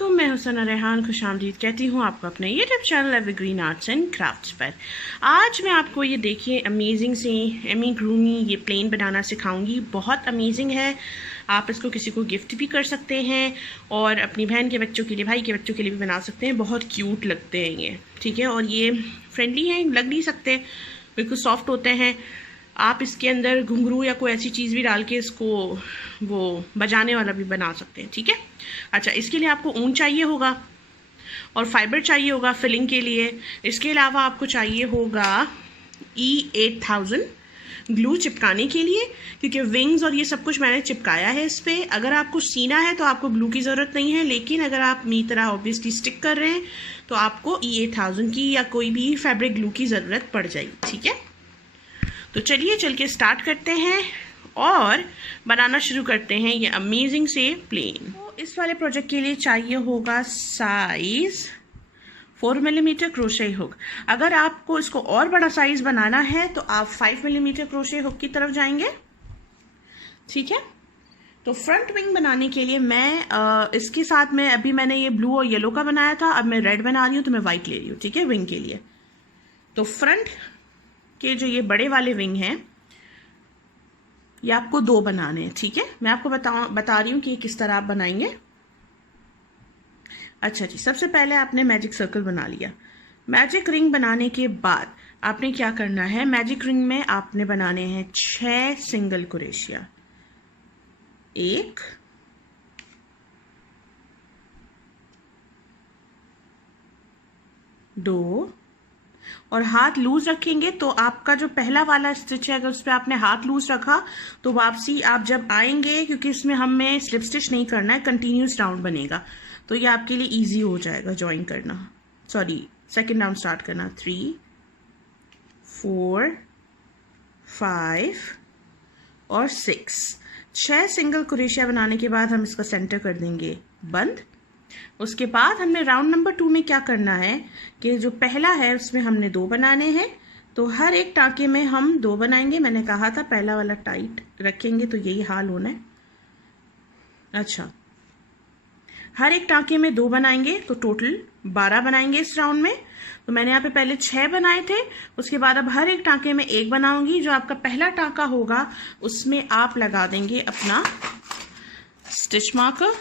अस्सलामुअलैकुम, मैं हुसैना रेहान खुशामदीद कहती हूँ आपको अपने YouTube channel evergreen arts and crafts पर। आज मैं आपको ये देखिए अमेजिंग से एमी ग्रूमी ये प्लेन बनाना सिखाऊंगी। बहुत अमेजिंग है, आप इसको किसी को गिफ्ट भी कर सकते हैं और अपनी बहन के बच्चों के लिए, भाई के बच्चों के लिए भी बना सकते हैं। बहुत क्यूट लगते हैं ये, ठीक है। और ये फ्रेंडली हैं, लग नहीं सकते, बिल्कुल सॉफ्ट होते हैं। आप इसके अंदर घुंघरू या कोई ऐसी चीज़ भी डाल के इसको वो बजाने वाला भी बना सकते हैं, ठीक है। अच्छा, इसके लिए आपको ऊन चाहिए होगा और फाइबर चाहिए होगा फिलिंग के लिए। इसके अलावा आपको चाहिए होगा E8000 ग्लू चिपकाने के लिए, क्योंकि विंग्स और ये सब कुछ मैंने चिपकाया है इस पर। अगर आपको सीना है तो आपको ग्लू की ज़रूरत नहीं है, लेकिन अगर आप मेरी तरह ऑब्वियसली स्टिक कर रहे हैं तो आपको E8000 की या कोई भी फैब्रिक ग्लू की ज़रूरत पड़ जाएगी, ठीक है। तो चलिए चल के स्टार्ट करते हैं और बनाना शुरू करते हैं ये अमेजिंग से प्लेन। तो इस वाले प्रोजेक्ट के लिए चाहिए होगा साइज़ 4 मिलीमीटर क्रोशे हुक। अगर आपको इसको और बड़ा साइज़ बनाना है तो आप 5 मिलीमीटर क्रोशे हुक की तरफ जाएंगे, ठीक है। तो फ्रंट विंग बनाने के लिए मैं इसके साथ में अभी मैंने ये ब्लू और येलो का बनाया था, अब मैं रेड बना रही हूँ तो मैं वाइट ले रही हूँ, ठीक है, विंग के लिए। तो फ्रंट के जो ये बड़े वाले विंग हैं ये आपको 2 बनाने हैं, ठीक है। मैं आपको बता रही हूँ कि किस तरह आप बनाएंगे। अच्छा जी, सबसे पहले आपने मैजिक सर्कल बना लिया। मैजिक रिंग बनाने के बाद आपने क्या करना है, मैजिक रिंग में आपने बनाने हैं 6 सिंगल क्रोशिया। 1 2 और हाथ लूज रखेंगे तो आपका जो पहला वाला स्टिच है, अगर उस पर आपने हाथ लूज रखा तो वापसी आप जब आएंगे, क्योंकि इसमें हमें स्लिप स्टिच नहीं करना है, कंटिन्यूस राउंड बनेगा, तो ये आपके लिए इजी हो जाएगा ज्वाइन करना, सॉरी सेकंड राउंड स्टार्ट करना। 3 4 5 और 6 सिंगल क्रोशिया बनाने के बाद हम इसका सेंटर कर देंगे बंद। उसके बाद हमने राउंड नंबर 2 में क्या करना है कि जो पहला है उसमें हमने 2 बनाने हैं, तो हर एक टाँके में हम 2 बनाएंगे। मैंने कहा था पहला वाला टाइट रखेंगे तो यही हाल होना है। अच्छा, हर एक टाँके में 2 बनाएंगे तो टोटल 12 बनाएंगे इस राउंड में। तो मैंने यहाँ पे पहले 6 बनाए थे, उसके बाद अब हर एक टाँके में 1 बनाऊंगी। जो आपका पहला टाँका होगा उसमें आप लगा देंगे अपना स्टिच मार्कर,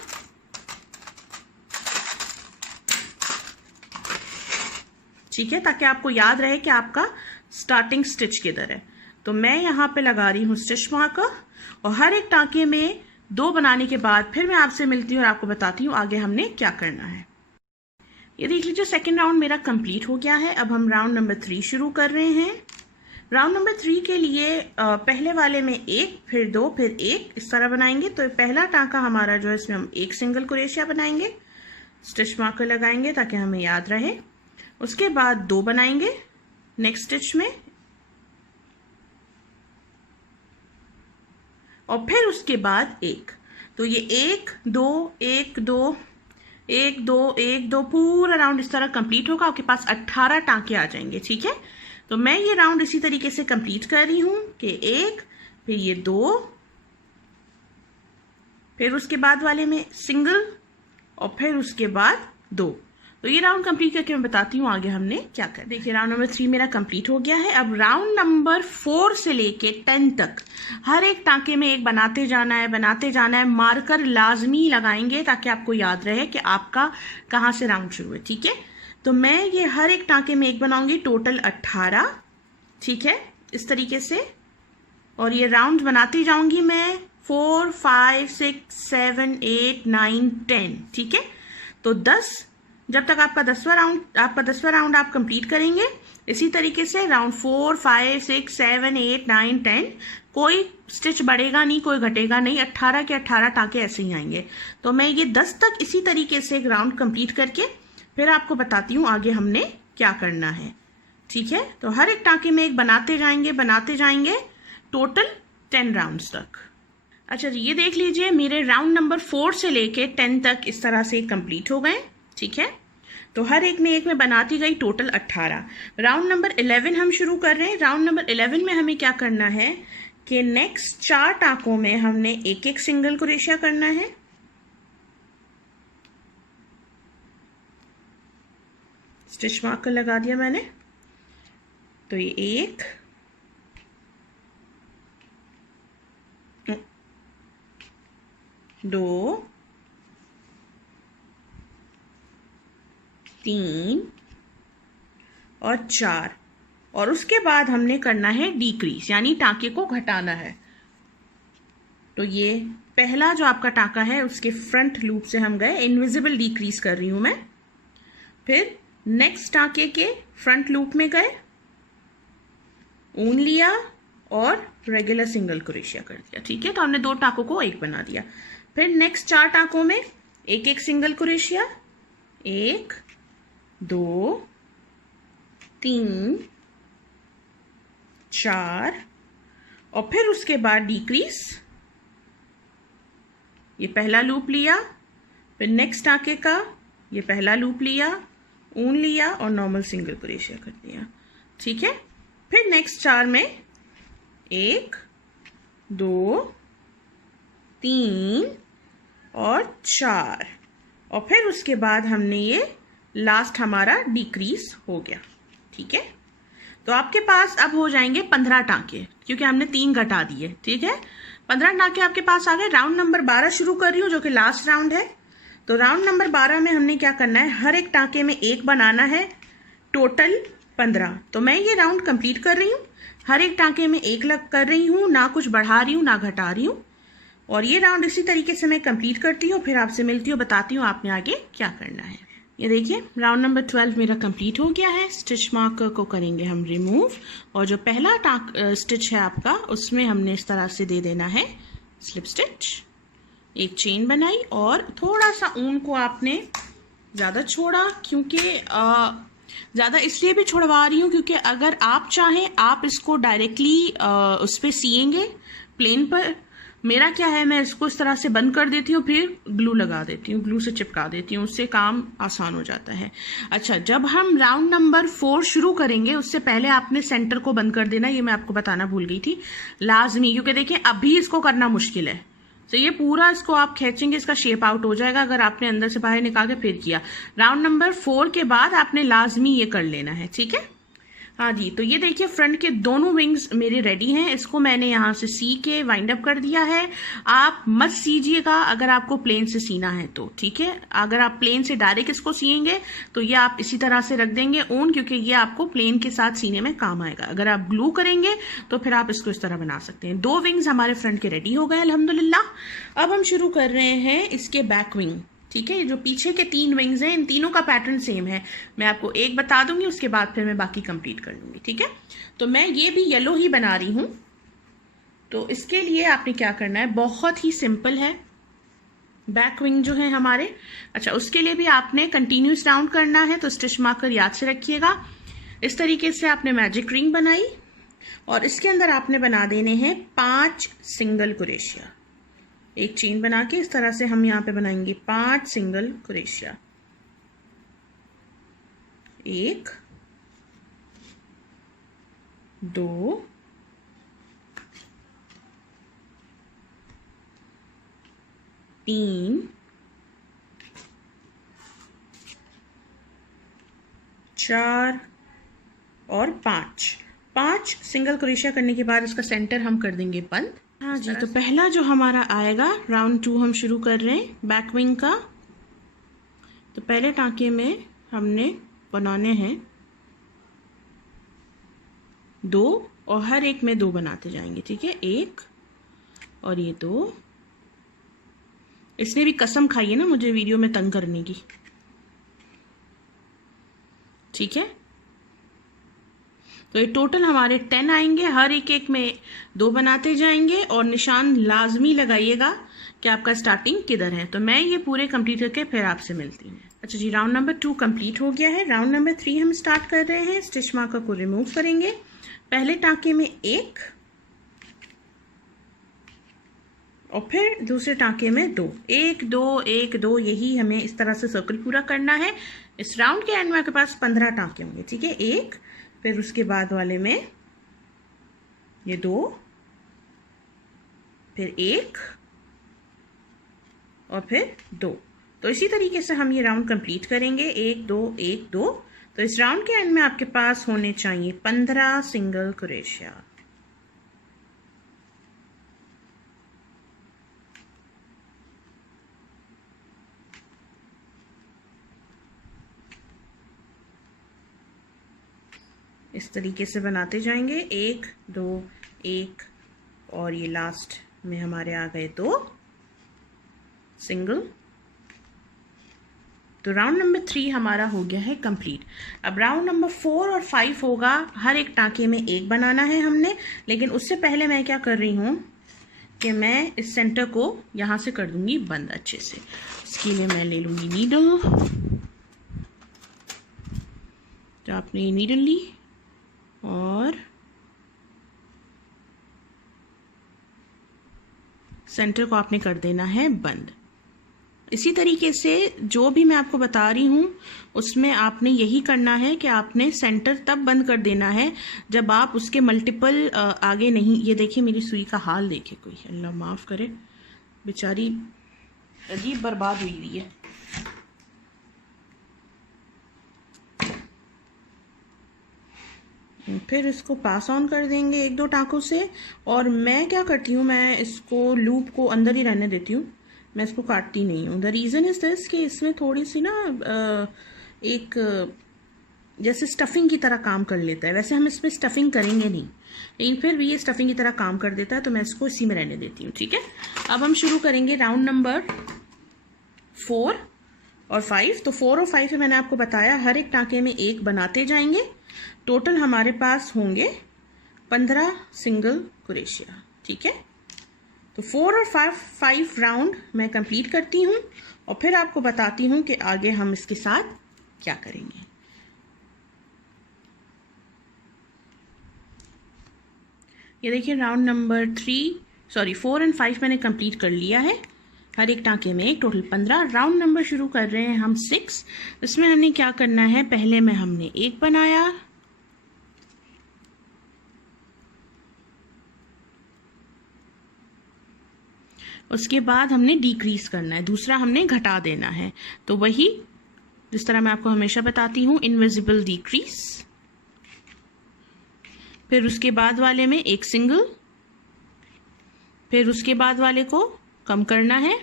ठीक है, ताकि आपको याद रहे कि आपका स्टार्टिंग स्टिच किधर है। तो मैं यहाँ पे लगा रही हूँ स्टिच मार्कर और हर एक टाँके में 2 बनाने के बाद फिर मैं आपसे मिलती हूँ और आपको बताती हूँ आगे हमने क्या करना है। ये देख लीजिए, सेकेंड राउंड मेरा कंप्लीट हो गया है। अब हम राउंड नंबर 3 शुरू कर रहे हैं। राउंड नंबर 3 के लिए पहले वाले में 1 फिर 2 फिर 1 इस तरह बनाएंगे। तो पहला टाँका हमारा जो है इसमें हम 1 सिंगल क्रोशिया बनाएंगे, स्टिच मार्कर लगाएंगे ताकि हमें याद रहे। उसके बाद 2 बनाएंगे नेक्स्ट स्टिच में और फिर उसके बाद 1। तो ये 1 2 1 2 1 2 1 2 पूरा राउंड इस तरह कंप्लीट होगा। आपके पास 18 टाँके आ जाएंगे, ठीक है। तो मैं ये राउंड इसी तरीके से कंप्लीट कर रही हूँ कि 1 फिर ये 2 फिर उसके बाद वाले में सिंगल और फिर उसके बाद 2। तो ये राउंड कंप्लीट करके मैं बताती हूँ आगे हमने क्या कर। देखिए, राउंड नंबर 3 मेरा कंप्लीट हो गया है। अब राउंड नंबर 4 से लेके 10 तक हर एक टाँके में 1 बनाते जाना है, बनाते जाना है। मार्कर लाजमी लगाएंगे ताकि आपको याद रहे कि आपका कहाँ से राउंड शुरू है, ठीक है। तो मैं ये हर एक टाँके में 1 बनाऊंगी, टोटल 18, ठीक है, इस तरीके से। और ये राउंड बनाती जाऊंगी मैं 4 5 6 7 8 9 10, ठीक है। तो 10, जब तक आपका 10वां राउंड आप कंप्लीट करेंगे। इसी तरीके से राउंड 4 5 6 7 8 9 10 कोई स्टिच बढ़ेगा नहीं, कोई घटेगा नहीं, 18 के 18 टाँके ऐसे ही आएंगे। तो मैं ये 10 तक इसी तरीके से एक राउंड कंप्लीट करके फिर आपको बताती हूँ आगे हमने क्या करना है, ठीक है। तो हर एक टाँके में 1 बनाते जाएंगे टोटल 10 राउंड्स तक। अच्छा जी, ये देख लीजिए मेरे राउंड नंबर 4 से लेके 10 तक इस तरह से कंप्लीट हो गए, ठीक है। तो हर एक में 1 में बनाती गई, टोटल 18। राउंड नंबर 11 हम शुरू कर रहे हैं। राउंड नंबर 11 में हमें क्या करना है कि नेक्स्ट 4 टाँकों में हमने 1 1 सिंगल क्रोशिया करना है। स्टिच मार्कर लगा दिया मैंने। तो ये 1 2 3 और 4, और उसके बाद हमने करना है डिक्रीज, यानी टाँके को घटाना है। तो ये पहला जो आपका टाँका है उसके फ्रंट लूप से हम गए, इनविजिबल डिक्रीज कर रही हूं मैं। फिर नेक्स्ट टाँके के फ्रंट लूप में गए, ऊन लिया और रेगुलर सिंगल क्रोशिया कर दिया। ठीक है, तो हमने 2 टाँकों को एक बना दिया। फिर नेक्स्ट 4 टाँकों में एक एक सिंगल क्रोशिया, 1 2 3 4, और फिर उसके बाद डिक्रीज। ये पहला लूप लिया, फिर नेक्स्ट टाँके का ये पहला लूप लिया, ऊन लिया और नॉर्मल सिंगल क्रोशिया कर दिया। ठीक है, फिर नेक्स्ट 4 में 1 2 3 और 4, और फिर उसके बाद हमने ये लास्ट हमारा डिक्रीज हो गया। ठीक है, तो आपके पास अब हो जाएंगे 15 टाँके, क्योंकि हमने 3 घटा दिए। ठीक है, 15 टाँके आपके पास आ गए। राउंड नंबर 12 शुरू कर रही हूँ, जो कि लास्ट राउंड है। तो राउंड नंबर 12 में हमने क्या करना है, हर एक टाँके में 1 बनाना है, टोटल 15। तो मैं ये राउंड कंप्लीट कर रही हूँ, हर एक टाँके में 1 लग कर रही हूँ, ना कुछ बढ़ा रही हूँ ना घटा रही हूँ। और ये राउंड इसी तरीके से मैं कंप्लीट करती हूँ, फिर आपसे मिलती हूँ, बताती हूँ आपने आगे क्या करना है। ये देखिए राउंड नंबर 12 मेरा कंप्लीट हो गया है। स्टिच मार्कर को करेंगे हम रिमूव, और जो पहला स्टिच है आपका उसमें हमने इस तरह से दे देना है स्लिप स्टिच। एक चेन बनाई और थोड़ा सा ऊन को आपने ज़्यादा छोड़ा, क्योंकि ज़्यादा इसलिए भी छोड़वा रही हूँ क्योंकि अगर आप चाहें आप इसको डायरेक्टली उस पर सिएंगे प्लेन पर। मेरा क्या है, मैं इसको इस तरह से बंद कर देती हूँ, फिर ग्लू लगा देती हूँ, ग्लू से चिपका देती हूँ, उससे काम आसान हो जाता है। अच्छा, जब हम राउंड नंबर 4 शुरू करेंगे उससे पहले आपने सेंटर को बंद कर देना, ये मैं आपको बताना भूल गई थी, लाजमी, क्योंकि देखिए अभी इसको करना मुश्किल है। तो ये पूरा इसको आप खींचेंगे, इसका शेप आउट हो जाएगा अगर आपने अंदर से बाहर निकाल के फिर किया। राउंड नंबर 4 के बाद आपने लाजमी ये कर लेना है। ठीक है, हाँ जी। तो ये देखिए फ्रंट के दोनों विंग्स मेरे रेडी हैं, इसको मैंने यहाँ से सी के वाइंड अप कर दिया है। आप मत सीजिएगा अगर आपको प्लेन से सीना है तो, ठीक है। अगर आप प्लेन से डायरेक्ट इसको सिएंगे तो ये आप इसी तरह से रख देंगे ऊन, क्योंकि ये आपको प्लेन के साथ सीने में काम आएगा। अगर आप ग्लू करेंगे तो फिर आप इसको इस तरह बना सकते हैं। 2 विंग्स हमारे फ्रंट के रेडी हो गए अल्हम्दुलिल्लाह। अब हम शुरू कर रहे हैं इसके बैक विंग। ठीक है, जो पीछे के 3 विंग्स हैं इन तीनों का पैटर्न सेम है। मैं आपको एक बता दूंगी, उसके बाद फिर मैं बाकी कंप्लीट कर लूंगी। ठीक है, तो मैं ये भी येलो ही बना रही हूं। तो इसके लिए आपने क्या करना है, बहुत ही सिंपल है। बैक विंग जो है हमारे, अच्छा उसके लिए भी आपने कंटिन्यूस राउंड करना है, तो स्टिच मार्कर याद से रखिएगा। इस तरीके से आपने मैजिक रिंग बनाई और इसके अंदर आपने बना देने हैं 5 सिंगल क्रोशिया। एक चेन बना के इस तरह से हम यहाँ पे बनाएंगे 5 सिंगल क्रोशिया। 1 2 3 4 और 5 सिंगल क्रोशिया करने के बाद इसका सेंटर हम कर देंगे बंद। हाँ जी, तो पहला जो हमारा आएगा राउंड 2 हम शुरू कर रहे हैं बैक विंग का। तो पहले टाँके में हमने बनाने हैं 2 और हर एक में 2 बनाते जाएंगे। ठीक है, 1 और ये 2। इसने भी कसम खाई है ना मुझे वीडियो में तंग करने की। ठीक है, तो ये टोटल हमारे 10 आएंगे, हर एक में 2 बनाते जाएंगे और निशान लाजमी लगाइएगा कि आपका स्टार्टिंग किधर है। तो मैं ये पूरे कंप्लीट करके फिर आपसे मिलती हूँ। अच्छा जी, राउंड नंबर 2 कंप्लीट हो गया है। राउंड नंबर 3 हम स्टार्ट कर रहे हैं। स्टिच मार्कर को रिमूव करेंगे। पहले टाँके में 1 और फिर दूसरे टाँके में 2, 1 2 1 2, यही हमें इस तरह से सर्कल पूरा करना है। इस राउंड के एंड में आपके पास 15 टाँके होंगे। ठीक है, 1, फिर उसके बाद वाले में ये 2, फिर 1 और फिर 2। तो इसी तरीके से हम ये राउंड कंप्लीट करेंगे, 1 2 1 2। तो इस राउंड के एंड में आपके पास होने चाहिए 15 सिंगल क्रोशिया। इस तरीके से बनाते जाएंगे, 1 2 1 और ये लास्ट में हमारे आ गए 2 सिंगल। तो राउंड नंबर 3 हमारा हो गया है कंप्लीट। अब राउंड नंबर 4 और 5 होगा, हर एक टाँके में एक बनाना है हमने। लेकिन उससे पहले मैं क्या कर रही हूँ कि मैं इस सेंटर को यहाँ से कर दूंगी बंद अच्छे से। इसके लिए मैं ले लूँगी नीडल। तो आपने नीडल ली और सेंटर को आपने कर देना है बंद। इसी तरीके से जो भी मैं आपको बता रही हूँ उसमें आपने यही करना है कि आपने सेंटर तब बंद कर देना है जब आप उसके मल्टीपल आगे नहीं। ये देखिए मेरी सुई का हाल देखे, कोई अल्लाह माफ़ करे, बेचारी अजीब बर्बाद हुई हुई है। फिर इसको पास ऑन कर देंगे 1 2 टाँकों से। और मैं क्या करती हूँ, मैं इसको लूप को अंदर ही रहने देती हूँ, मैं इसको काटती नहीं हूँ। द रीज़न इज़ दिस कि इसमें थोड़ी सी ना एक जैसे स्टफिंग की तरह काम कर लेता है। वैसे हम इसमें स्टफिंग करेंगे नहीं, लेकिन फिर भी ये स्टफिंग की तरह काम कर देता है, तो मैं इसको इसी में रहने देती हूँ। ठीक है, अब हम शुरू करेंगे राउंड नंबर 4 और 5। तो 4 और 5 में मैंने आपको बताया हर एक टाँके में एक बनाते जाएंगे। टोटल हमारे पास होंगे 15 सिंगल क्रोशिया। ठीक है, तो 4 और 5 राउंड मैं कंप्लीट करती हूँ और फिर आपको बताती हूँ कि आगे हम इसके साथ क्या करेंगे। ये देखिए राउंड नंबर 4 और 5 मैंने कंप्लीट कर लिया है। हर एक टाँके में एक, टोटल 15। राउंड नंबर शुरू कर रहे हैं हम 6। इसमें हमने क्या करना है, पहले में हमने एक बनाया, उसके बाद हमने डिक्रीज करना है, दूसरा हमने घटा देना है। तो वही जिस तरह मैं आपको हमेशा बताती हूँ, इनविजिबल डिक्रीज। फिर उसके बाद वाले में एक सिंगल, फिर उसके बाद वाले को कम करना है।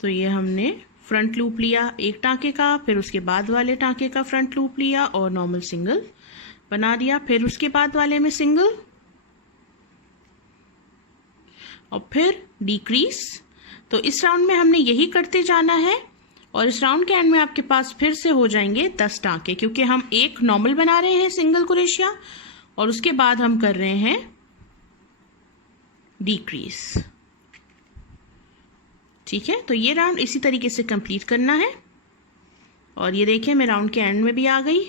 तो ये हमने फ्रंट लूप लिया एक टाँके का, फिर उसके बाद वाले टाँके का फ्रंट लूप लिया और नॉर्मल सिंगल बना दिया। फिर उसके बाद वाले में सिंगल और फिर डिक्रीज। तो इस राउंड में हमने यही करते जाना है और इस राउंड के एंड में आपके पास फिर से हो जाएंगे 10 टाँके, क्योंकि हम एक नॉर्मल बना रहे हैं सिंगल क्रोशिया और उसके बाद हम कर रहे हैं डिक्रीज। ठीक है, तो ये राउंड इसी तरीके से कंप्लीट करना है। और ये देखिए मैं राउंड के एंड में भी आ गई।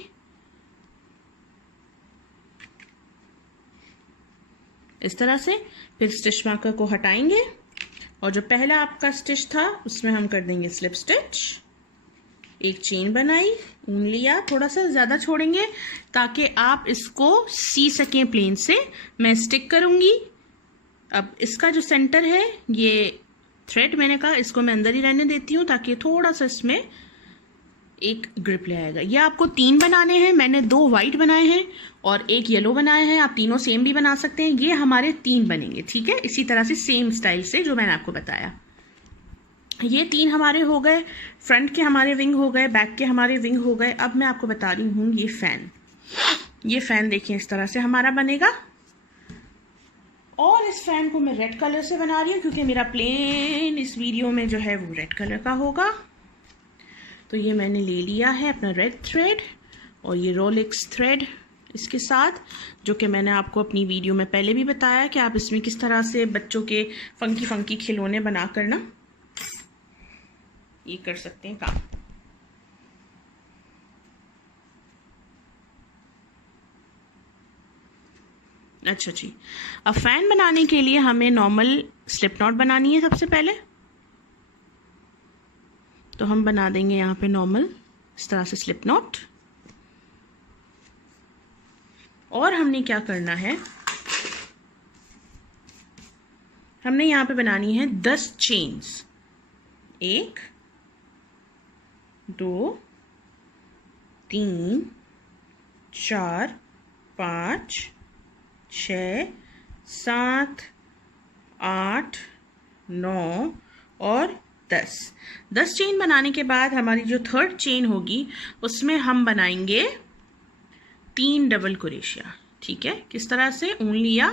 इस तरह से फिर स्टिच मार्कर को हटाएंगे और जो पहला आपका स्टिच था उसमें हम कर देंगे स्लिप स्टिच। एक चेन बनाई, ऊन लिया, थोड़ा सा ज़्यादा छोड़ेंगे ताकि आप इसको सी सकें प्लेन से। मैं स्टिक करूँगी। अब इसका जो सेंटर है, ये थ्रेड मैंने कहा इसको मैं अंदर ही रहने देती हूँ ताकि थोड़ा सा इसमें एक ग्रिप ले आएगा। ये आपको 3 बनाने हैं, मैंने 2 वाइट बनाए हैं और एक येलो बनाए हैं। आप तीनों सेम भी बना सकते हैं। ये हमारे 3 बनेंगे। ठीक है, इसी तरह से सेम स्टाइल से जो मैंने आपको बताया। ये 3 हमारे हो गए, फ्रंट के हमारे विंग हो गए, बैक के हमारे विंग हो गए। अब मैं आपको बता रही हूँ ये फ़ैन। ये फ़ैन देखिए इस तरह से हमारा बनेगा और इस फ़ैन को मैं रेड कलर से बना रही हूँ क्योंकि मेरा प्लेन इस वीडियो में जो है वो रेड कलर का होगा। तो ये मैंने ले लिया है अपना रेड थ्रेड और ये रोलेक्स थ्रेड इसके साथ, जो कि मैंने आपको अपनी वीडियो में पहले भी बताया कि आप इसमें किस तरह से बच्चों के फंकी फंकी खिलौने बना कर ना ये कर सकते हैं काम। अच्छा जी, अब फैन बनाने के लिए हमें नॉर्मल स्लिप नॉट बनानी है सबसे पहले। तो हम बना देंगे यहाँ पे नॉर्मल इस तरह से स्लिप नॉट। और हमने क्या करना है, हमने यहाँ पे बनानी है 10 चेन्स। 1 2 3 4 5 6 7 8 9 और 10 चेन बनाने के बाद हमारी जो थर्ड चेन होगी उसमें हम बनाएंगे 3 डबल क्रोशिया। ठीक है, किस तरह से? ऊन लिया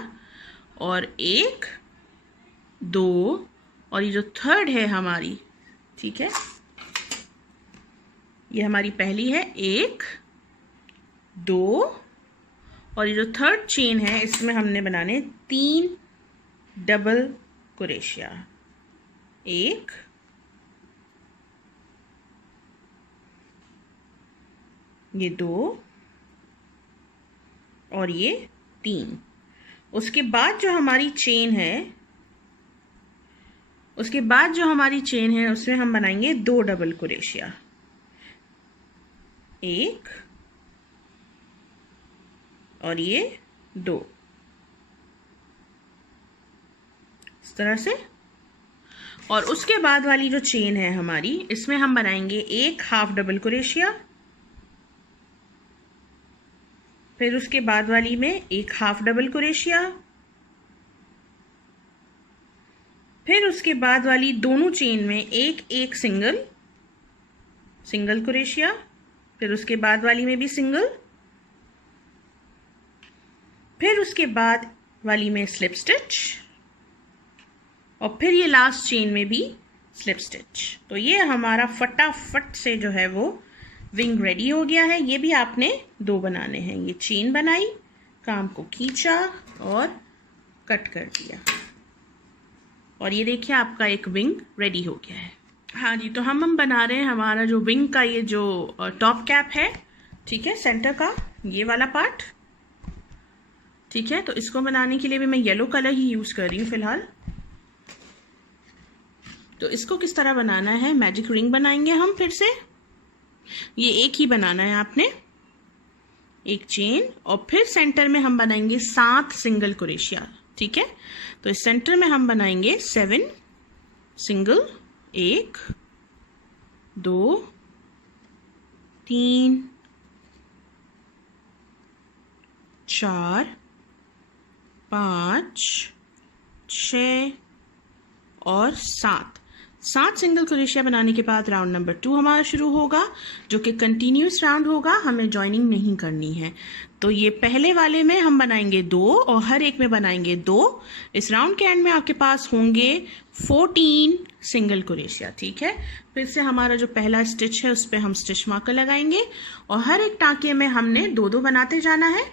और 1 2 और ये जो थर्ड है हमारी, ठीक है, ये हमारी पहली है 1 2 और ये जो थर्ड चेन है इसमें हमने बनाने 3 डबल क्रोशिया। 1 ये 2 और ये 3। उसके बाद जो हमारी चेन है उसमें हम बनाएंगे 2 डबल क्रोशिया। 1 और ये 2, इस तरह से। और उसके बाद वाली जो चेन है हमारी इसमें हम बनाएंगे 1 हाफ डबल क्रोशिया, फिर उसके बाद वाली में 1 हाफ डबल क्रोशिया, फिर उसके बाद वाली दोनों चेन में एक सिंगल क्रोशिया, फिर उसके बाद वाली में भी सिंगल, फिर उसके बाद वाली में स्लिप स्टिच और फिर ये लास्ट चेन में भी स्लिप स्टिच। तो ये हमारा फटाफट से जो है वो विंग रेडी हो गया है। ये भी आपने 2 बनाने हैं। ये चेन बनाई, काम को खींचा और कट कर दिया और ये देखिए आपका एक विंग रेडी हो गया है। हाँ जी, तो हम बना रहे हैं हमारा जो विंग का ये जो टॉप कैप है, ठीक है, सेंटर का ये वाला पार्ट। ठीक है, तो इसको बनाने के लिए भी मैं येलो कलर ही यूज़ कर रही हूँ फ़िलहाल। तो इसको किस तरह बनाना है, मैजिक रिंग बनाएंगे हम फिर से। ये एक ही बनाना है आपने, एक चेन और फिर सेंटर में हम बनाएंगे 7 सिंगल क्रोशिया। ठीक है, तो इस सेंटर में हम बनाएंगे 7 सिंगल, 1 2 3 4 5 6 और 7 सिंगल क्रोशिया बनाने के बाद राउंड नंबर 2 हमारा शुरू होगा, जो कि कंटिन्यूस राउंड होगा, हमें जॉइनिंग नहीं करनी है। तो ये पहले वाले में हम बनाएंगे 2 और हर एक में बनाएंगे 2। इस राउंड के एंड में आपके पास होंगे 14 सिंगल क्रोशिया। ठीक है, फिर से हमारा जो पहला स्टिच है उस पर हम स्टिच मार्कर लगाएंगे और हर एक टाँके में हमने 2-2 बनाते जाना है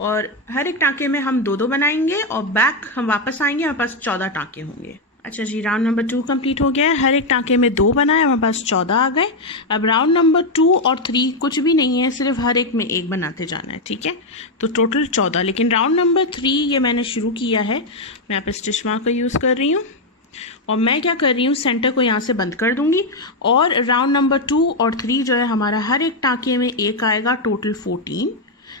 और हर एक टाँके में हम 2-2 बनाएंगे और बैक हम वापस आएंगे, हमारे पास 14 टाँके होंगे। अच्छा जी, राउंड नंबर 2 कंप्लीट हो गया है। हर एक टाँके में 2 बनाए, हमारे पास 14 आ गए। अब राउंड नंबर 2 और 3 कुछ भी नहीं है, सिर्फ हर एक में 1 बनाते जाना है। ठीक है, तो टोटल 14। लेकिन राउंड नंबर 3 ये मैंने शुरू किया है, मैं यहाँ पे स्टिच मार्कर यूज़ कर रही हूँ और मैं क्या कर रही हूँ, सेंटर को यहाँ से बंद कर दूंगी और राउंड नंबर 2 और 3 जो है हमारा हर एक टाँके में 1 आएगा, टोटल 14।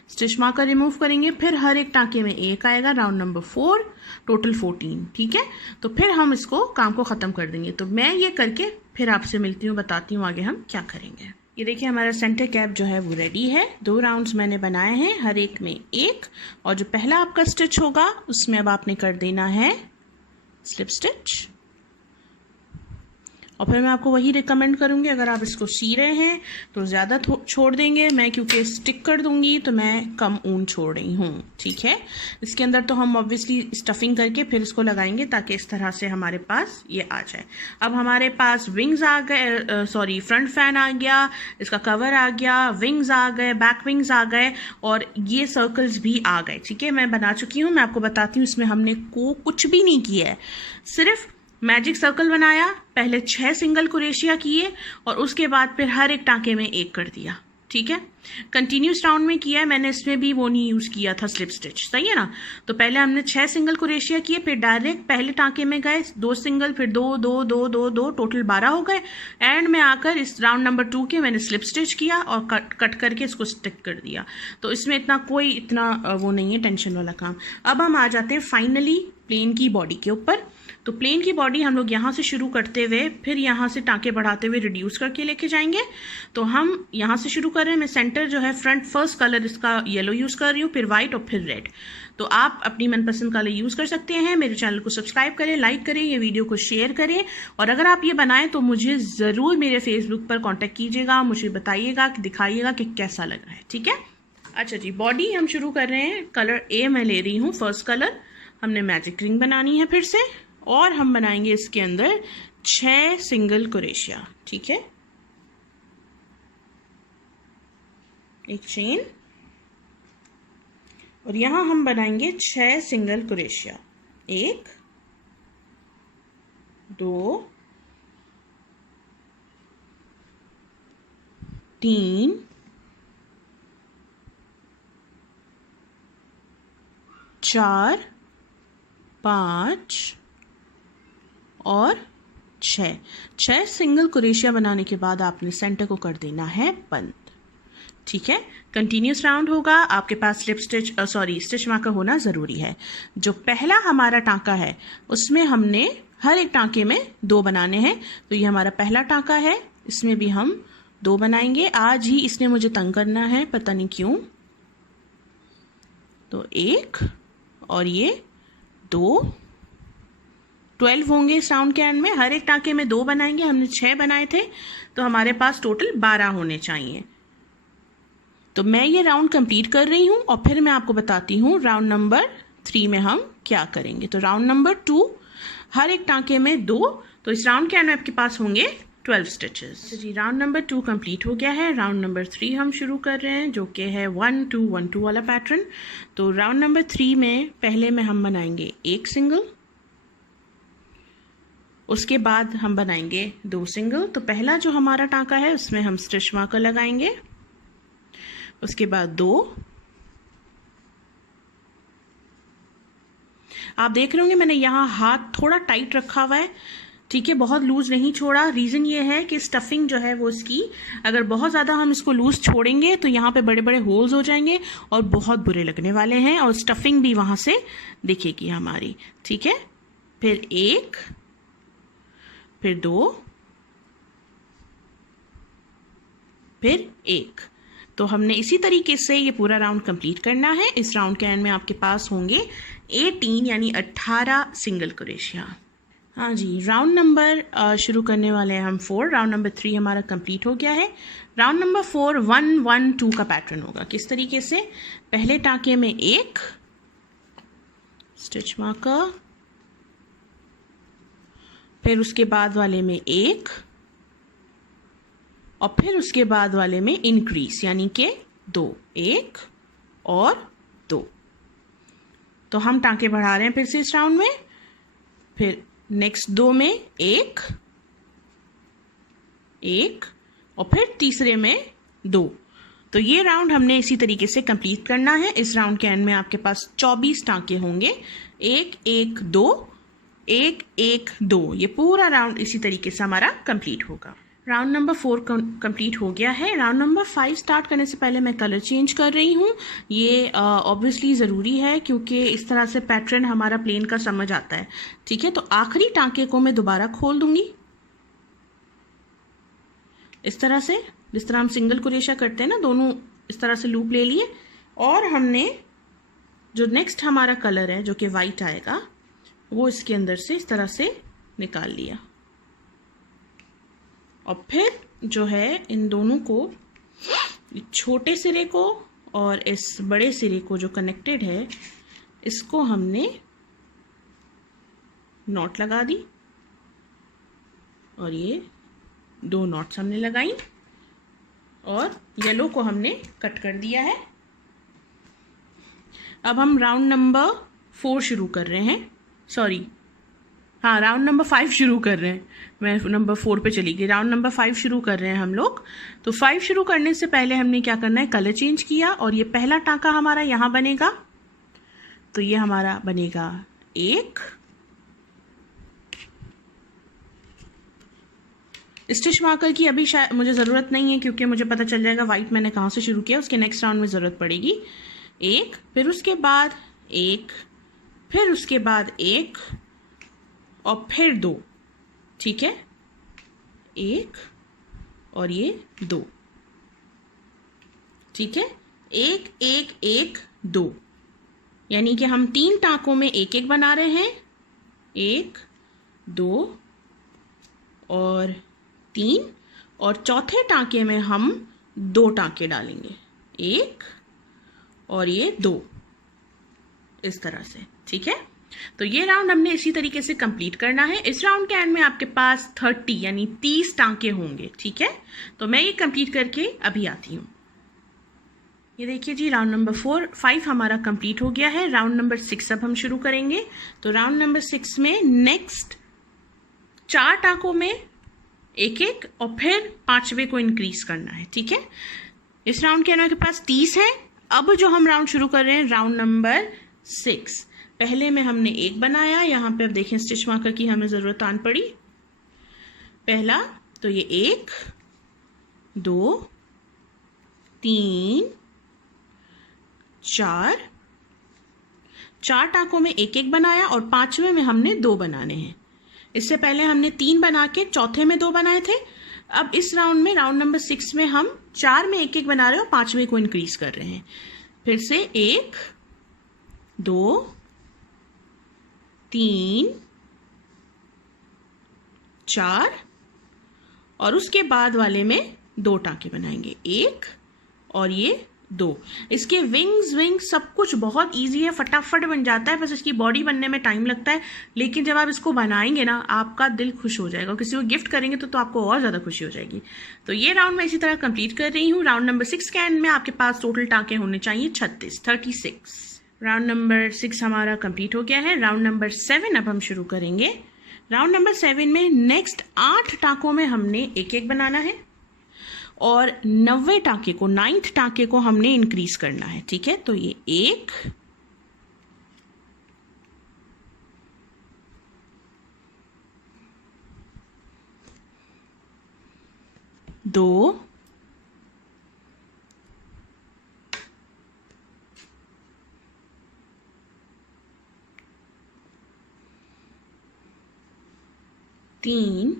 स्टिच मार्कर रिमूव करेंगे, फिर हर एक टाँके में 1 आएगा, राउंड नंबर 4, टोटल 14। ठीक है, तो फिर हम इसको काम को ख़त्म कर देंगे। तो मैं ये करके फिर आपसे मिलती हूँ, बताती हूँ आगे हम क्या करेंगे। ये देखिए हमारा सेंटर कैप जो है वो रेडी है। 2 राउंड्स मैंने बनाए हैं, हर एक में 1 और जो पहला आपका स्टिच होगा उसमें अब आपने कर देना है स्लिप स्टिच और फिर मैं आपको वही रिकमेंड करूँगी, अगर आप इसको सी रहे हैं तो ज़्यादा छोड़ देंगे, मैं क्योंकि स्टिक कर दूँगी तो मैं कम ऊन छोड़ रही हूँ। ठीक है, इसके अंदर तो हम ऑब्वियसली स्टफिंग करके फिर इसको लगाएंगे ताकि इस तरह से हमारे पास ये आ जाए। अब हमारे पास विंग्स आ गए, सॉरी फ्रंट फैन आ गया, इसका कवर आ गया, विंग्स आ गए, बैक विंग्स आ गए और ये सर्कल्स भी आ गए। ठीक है, मैं बना चुकी हूँ, मैं आपको बताती हूँ इसमें हमने कुछ भी नहीं किया है, सिर्फ मैजिक सर्कल बनाया, पहले 6 सिंगल क्रोशिया किए और उसके बाद फिर हर एक टाँके में 1 कर दिया। ठीक है, कंटिन्यूस राउंड में किया है मैंने, इसमें भी वो नहीं यूज़ किया था स्लिप स्टिच, सही है ना। तो पहले हमने 6 सिंगल क्रोशिया किए, फिर डायरेक्ट पहले टाँके में गए 2 सिंगल, फिर 2 2 2 2 2, टोटल 12 हो गए। एंड में आकर इस राउंड नंबर 2 के मैंने स्लिप स्टिच किया और कट करके इसको स्टिक कर दिया। तो इसमें इतना वो नहीं है टेंशन वाला काम। अब हम आ जाते हैं फाइनली प्लेन की बॉडी के ऊपर। तो प्लेन की बॉडी हम लोग यहाँ से शुरू करते हुए फिर यहाँ से टाँके बढ़ाते हुए रिड्यूस करके लेके जाएंगे। तो हम यहाँ से शुरू कर रहे हैं। मैं सेंटर जो है फ्रंट फर्स्ट कलर इसका येलो यूज़ कर रही हूँ, फिर वाइट और फिर रेड। तो आप अपनी मनपसंद कलर यूज़ कर सकते हैं। मेरे चैनल को सब्सक्राइब करें, लाइक करें, ये वीडियो को शेयर करें, और अगर आप ये बनाएं तो मुझे ज़रूर मेरे फेसबुक पर कांटेक्ट कीजिएगा, मुझे बताइएगा कि दिखाइएगा कि कैसा लगा है। ठीक है। अच्छा जी, बॉडी हम शुरू कर रहे हैं। कलर ए मैं ले रही हूँ, फर्स्ट कलर। हमने मैजिक रिंग बनानी है फिर से, और हम बनाएंगे इसके अंदर 6 सिंगल क्रोशिया। ठीक है, एक चेन, और यहां हम बनाएंगे 6 सिंगल क्रोशिया। 1 2 3 4 5 और 6 सिंगल क्रोशिया बनाने के बाद आपने सेंटर को कर देना है बंद। ठीक है, कंटिन्यूस राउंड होगा। आपके पास स्लिप स्टिच स्टिच मार्कर होना ज़रूरी है। जो पहला हमारा टांका है उसमें हमने हर एक टांके में 2 बनाने हैं। तो ये हमारा पहला टांका है, इसमें भी हम 2 बनाएंगे। आज ही इसने मुझे तंग करना है, पता नहीं क्यों। तो 1 और ये 2, 12 होंगे इस राउंड के एंड में। हर एक टांके में 2 बनाएंगे। हमने 6 बनाए थे, तो हमारे पास टोटल 12 होने चाहिए। तो मैं ये राउंड कंप्लीट कर रही हूँ और फिर मैं आपको बताती हूँ राउंड नंबर 3 में हम क्या करेंगे। तो राउंड नंबर 2, हर एक टांके में 2, तो इस राउंड के एंड में आपके पास होंगे 12 स्टिचेस। जी, राउंड नंबर 2 कंप्लीट हो गया है। राउंड नंबर 3 हम शुरू कर रहे हैं, जो कि है 1 2 1 2 वाला पैटर्न। तो राउंड नंबर 3 में पहले में हम बनाएंगे 1 सिंगल, उसके बाद हम बनाएंगे 2 सिंगल। तो पहला जो हमारा टांका है उसमें हम स्टिच मार्कर लगाएंगे, उसके बाद 2। आप देख रहे होंगे मैंने यहाँ हाथ थोड़ा टाइट रखा हुआ है। ठीक है, बहुत लूज नहीं छोड़ा। रीज़न ये है कि स्टफिंग जो है वो इसकी, अगर बहुत ज़्यादा हम इसको लूज छोड़ेंगे तो यहाँ पे बड़े बड़े होल्स हो जाएंगे और बहुत बुरे लगने वाले हैं, और स्टफिंग भी वहाँ से दिखेगी हमारी। ठीक है, फिर 1, फिर 2, फिर 1। तो हमने इसी तरीके से ये पूरा राउंड कंप्लीट करना है। इस राउंड के एंड में आपके पास होंगे 18 यानी 18 सिंगल क्रोशिया। हाँ जी, राउंड नंबर शुरू करने वाले हैं हम 4। राउंड नंबर 3 हमारा कंप्लीट हो गया है। राउंड नंबर 4 1 1 2 का पैटर्न होगा। किस तरीके से? पहले टांके में 1 स्टिच मार्कर, फिर उसके बाद वाले में 1, और फिर उसके बाद वाले में इंक्रीज यानी कि 2, 1 और 2। तो हम टांके बढ़ा रहे हैं फिर से इस राउंड में। फिर नेक्स्ट 2 में 1 1 और फिर तीसरे में 2। तो ये राउंड हमने इसी तरीके से कंप्लीट करना है। इस राउंड के एंड में आपके पास 24 टांके होंगे। 1 1 2 1 1 2, ये पूरा राउंड इसी तरीके से हमारा कंप्लीट होगा। राउंड नंबर 4 कंप्लीट हो गया है। राउंड नंबर 5 स्टार्ट करने से पहले मैं कलर चेंज कर रही हूँ। ये ऑब्वियसली ज़रूरी है क्योंकि इस तरह से पैटर्न हमारा प्लेन का समझ आता है। ठीक है, तो आखिरी टांके को मैं दोबारा खोल दूंगी इस तरह से, जिस तरह हम सिंगल क्रोशिया करते हैं ना, दोनों इस तरह से लूप ले लिए। और हमने जो नेक्स्ट हमारा कलर है जो कि वाइट आएगा, वो इसके अंदर से इस तरह से निकाल लिया, और फिर जो है इन दोनों को, छोटे सिरे को और इस बड़े सिरे को जो कनेक्टेड है, इसको हमने नॉट लगा दी, और ये 2 नॉट्स हमने लगाई, और येलो को हमने कट कर दिया है। अब हम राउंड नंबर 4 शुरू कर रहे हैं। सॉरी, हाँ, राउंड नंबर 5 शुरू कर रहे हैं। मैं नंबर 4 पे चली गई। राउंड नंबर 5 शुरू कर रहे हैं हम लोग। तो 5 शुरू करने से पहले हमने क्या करना है, कलर चेंज किया, और ये पहला टांका हमारा यहाँ बनेगा। तो ये हमारा बनेगा 1, स्टिच मार्कर की अभी शायद मुझे ज़रूरत नहीं है क्योंकि मुझे पता चल जाएगा वाइट मैंने कहाँ से शुरू किया, उसके नेक्स्ट राउंड में ज़रूरत पड़ेगी। 1, फिर उसके बाद 1, फिर उसके बाद 1, और फिर 2, ठीक है, 1 और ये 2, ठीक है, 1 1 1 2, यानी कि हम 3 टाँकों में 1 1 बना रहे हैं, 1 2 और 3, और चौथे टाँके में हम 2 टाँके डालेंगे, 1 और ये 2, इस तरह से, ठीक है। तो ये राउंड हमने इसी तरीके से कंप्लीट करना है। इस राउंड के एंड में आपके पास 30 यानी 30 टाँके होंगे, ठीक है। तो मैं ये कंप्लीट करके अभी आती हूँ। ये देखिए जी, राउंड नंबर 5 हमारा कंप्लीट हो गया है। राउंड नंबर 6 अब हम शुरू करेंगे। तो राउंड नंबर 6 में नेक्स्ट 4 टाँकों में 1 1 और फिर 5वें को इंक्रीज करना है, ठीक है। इस राउंड के अंदर के पास 30 है। अब जो हम राउंड शुरू कर रहे हैं, राउंड नंबर 6, पहले में हमने 1 बनाया, यहाँ पे अब देखें स्टिच मार्कर की हमें ज़रूरत आन पड़ी। पहला तो ये 1 2 3 4 टाँकों में 1 1 बनाया और 5वें में हमने 2 बनाने हैं। इससे पहले हमने 3 बना के चौथे में 2 बनाए थे। अब इस राउंड में, राउंड नंबर 6 में हम 4 में 1 1 बना रहे हैं और 5वें को इंक्रीज कर रहे हैं। फिर से 1 2 3 4 और उसके बाद वाले में 2 टाँके बनाएंगे, 1 और ये 2। इसके विंग्स सब कुछ बहुत इजी है, फटाफट बन जाता है, बस इसकी बॉडी बनने में टाइम लगता है। लेकिन जब आप इसको बनाएंगे ना, आपका दिल खुश हो जाएगा। किसी को गिफ्ट करेंगे तो आपको और ज़्यादा खुशी हो जाएगी। तो ये राउंड मैं इसी तरह कंप्लीट कर रही हूँ। राउंड नंबर 6 के एंड में आपके पास टोटल टाँके होने चाहिए 36। राउंड नंबर 6 हमारा कंप्लीट हो गया है। राउंड नंबर 7 अब हम शुरू करेंगे। राउंड नंबर 7 में नेक्स्ट 8 टाँकों में हमने 1 1 बनाना है और 90 टाँके को, 9th टाँके को हमने इंक्रीज करना है, ठीक है। तो ये 1 2 3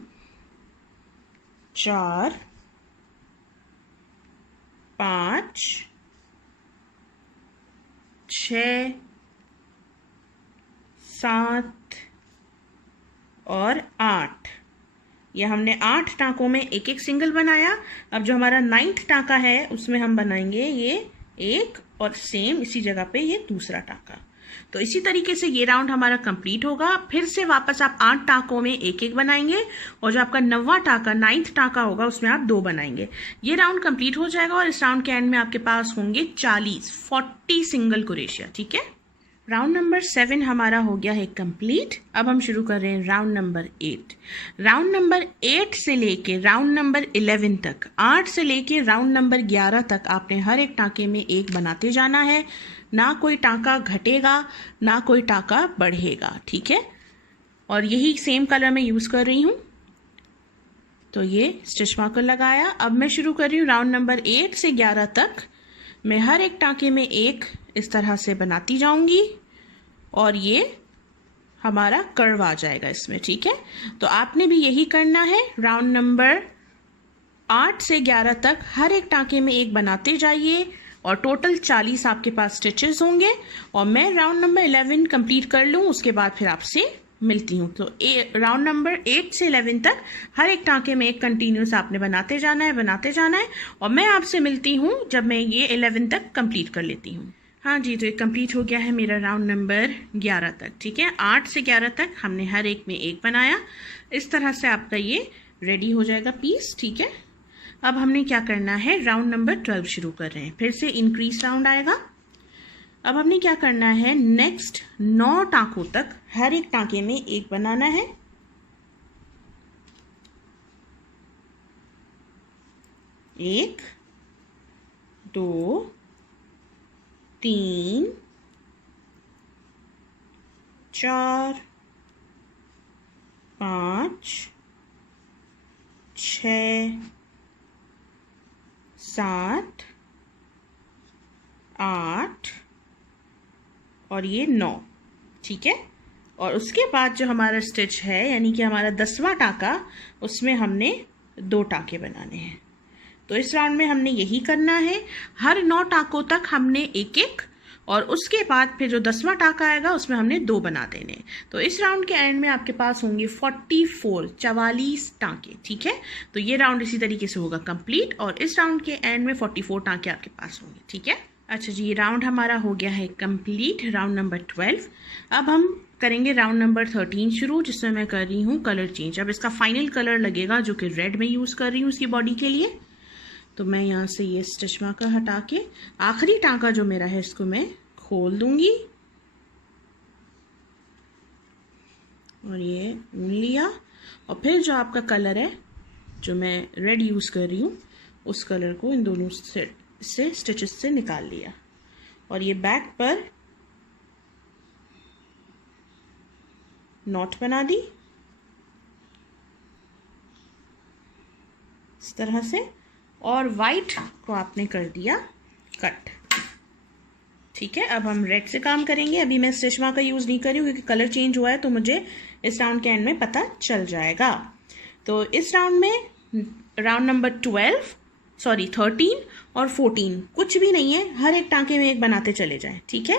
4 5 6 7 और 8। ये हमने 8 टाँकों में 1 1 सिंगल बनाया। अब जो हमारा 9th टाँका है उसमें हम बनाएंगे ये 1 और सेम इसी जगह पे ये दूसरा टाँका। तो इसी तरीके से ये राउंड हमारा कंप्लीट होगा। फिर से वापस आप 8 टाँकों में 1 1 बनाएंगे और जो आपका 9वां टाँका, 9th टाँका होगा, उसमें आप 2 बनाएंगे। ये राउंड कंप्लीट हो जाएगा और इस राउंड के एंड में आपके पास होंगे 40 सिंगल क्रोशिया, ठीक है। राउंड नंबर 7 हमारा हो गया है कंप्लीट। अब हम शुरू कर रहे हैं राउंड नंबर 8। राउंड नंबर 8 से लेके राउंड नंबर 11 तक, 8 से लेके राउंड नंबर 11 तक आपने हर एक टाँके में 1 बनाते जाना है। ना कोई टाँका घटेगा, ना कोई टाँका बढ़ेगा, ठीक है। और यही सेम कलर मैं यूज़ कर रही हूँ। तो ये स्टिच मार्कर लगाया। अब मैं शुरू कर रही हूँ राउंड नंबर 8 से 11 तक। मैं हर एक टाँके में 1 इस तरह से बनाती जाऊंगी और ये हमारा कर्व आ जाएगा इसमें, ठीक है। तो आपने भी यही करना है। राउंड नंबर 8 से 11 तक हर एक टाँके में 1 बनाते जाइए और टोटल 40 आपके पास स्टिचेस होंगे। और मैं राउंड नंबर 11 कंप्लीट कर लूँ, उसके बाद फिर आपसे मिलती हूँ। तो राउंड नंबर 8 से 11 तक हर एक टाँके में 1 कंटिन्यूस आपने बनाते जाना है और मैं आपसे मिलती हूँ जब मैं ये 11 तक कंप्लीट कर लेती हूँ। हाँ जी, तो ये कंप्लीट हो गया है मेरा राउंड नंबर 11 तक, ठीक है। 8 से 11 तक हमने हर एक में 1 बनाया। इस तरह से आपका ये रेडी हो जाएगा पीस, ठीक है। अब हमने क्या करना है, राउंड नंबर 12 शुरू कर रहे हैं। फिर से इंक्रीज राउंड आएगा। अब हमने क्या करना है, नेक्स्ट 9 टाँकों तक हर एक टाँके में 1 बनाना है। एक 2 3 4 5 6 7 8 और ये 9, ठीक है। और उसके बाद जो हमारा स्टिच है यानी कि हमारा 10वां टाँका, उसमें हमने 2 टाँके बनाने हैं। तो इस राउंड में हमने यही करना है, हर 9 टाँकों तक हमने एक एक, और उसके बाद फिर जो 10वां टाँका आएगा उसमें हमने 2 बना देने। तो इस राउंड के एंड में आपके पास होंगे 44 टाँके, ठीक है। तो ये राउंड इसी तरीके से होगा कंप्लीट, और इस राउंड के एंड में 44 टाँके आपके पास होंगे, ठीक है। अच्छा जी, ये राउंड हमारा हो गया है कंप्लीट, राउंड नंबर 12। अब हम करेंगे राउंड नंबर 13 शुरू, जिसमें मैं कर रही हूँ कलर चेंज। अब इसका फाइनल कलर लगेगा जो कि रेड में यूज़ कर रही हूँ उसकी बॉडी के लिए। तो मैं यहाँ से ये स्टिच मार्कर हटा के आखिरी टाँका जो मेरा है इसको मैं खोल दूंगी, और ये ऊन लिया, और फिर जो आपका कलर है जो मैं रेड यूज़ कर रही हूँ उस कलर को इन दोनों से स्टिचेस से निकाल लिया, और ये बैक पर नॉट बना दी इस तरह से, और वाइट को आपने कर दिया कट, ठीक है। अब हम रेड से काम करेंगे। अभी मैं स्टिच मार्कर यूज़ नहीं कर रही हूँ क्योंकि कलर चेंज हुआ है, तो मुझे इस राउंड के एंड में पता चल जाएगा। तो इस राउंड में राउंड नंबर 13 और 14 कुछ भी नहीं है, हर एक टाँके में एक बनाते चले जाएं, ठीक है।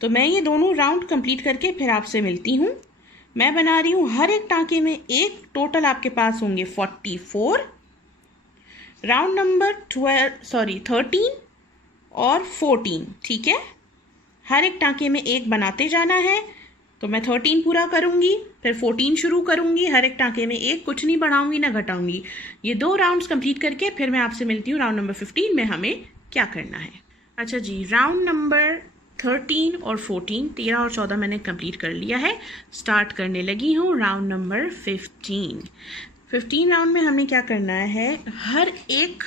तो मैं ये दोनों राउंड कंप्लीट करके फिर आपसे मिलती हूँ। मैं बना रही हूँ हर एक टाँके में एक, टोटल आपके पास होंगे 44। राउंड नंबर 13 और 14, ठीक है। हर एक टाँके में एक बनाते जाना है, तो मैं 13 पूरा करूँगी, फिर 14 शुरू करूँगी, हर एक टाँके में एक, कुछ नहीं बढ़ाऊँगी ना घटाऊँगी। ये 2 राउंड्स कंप्लीट करके फिर मैं आपसे मिलती हूँ राउंड नंबर 15 में हमें क्या करना है। अच्छा जी, राउंड नंबर 13 और 14, 13 और 14 मैंने कंप्लीट कर लिया है। स्टार्ट करने लगी हूँ राउंड नंबर 15 राउंड में हमने क्या करना है, हर एक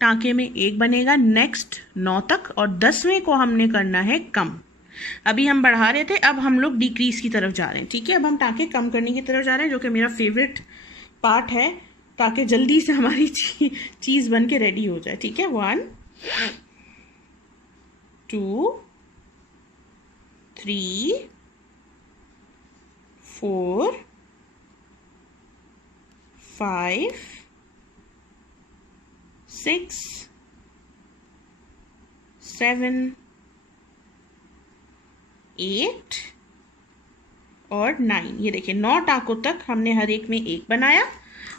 टाँके में एक बनेगा नेक्स्ट 9 तक, और 10वें को हमने करना है कम। अभी हम बढ़ा रहे थे, अब हम लोग डिक्रीज की तरफ जा रहे हैं, ठीक है। अब हम टाँके कम करने की तरफ जा रहे हैं, जो कि मेरा फेवरेट पार्ट है, ताकि जल्दी से हमारी चीज़ बन के रेडी हो जाए, ठीक है। 1 2 3 4 5 6 7 8 और 9। ये देखिए 9 टाँकों तक हमने हर एक में एक बनाया।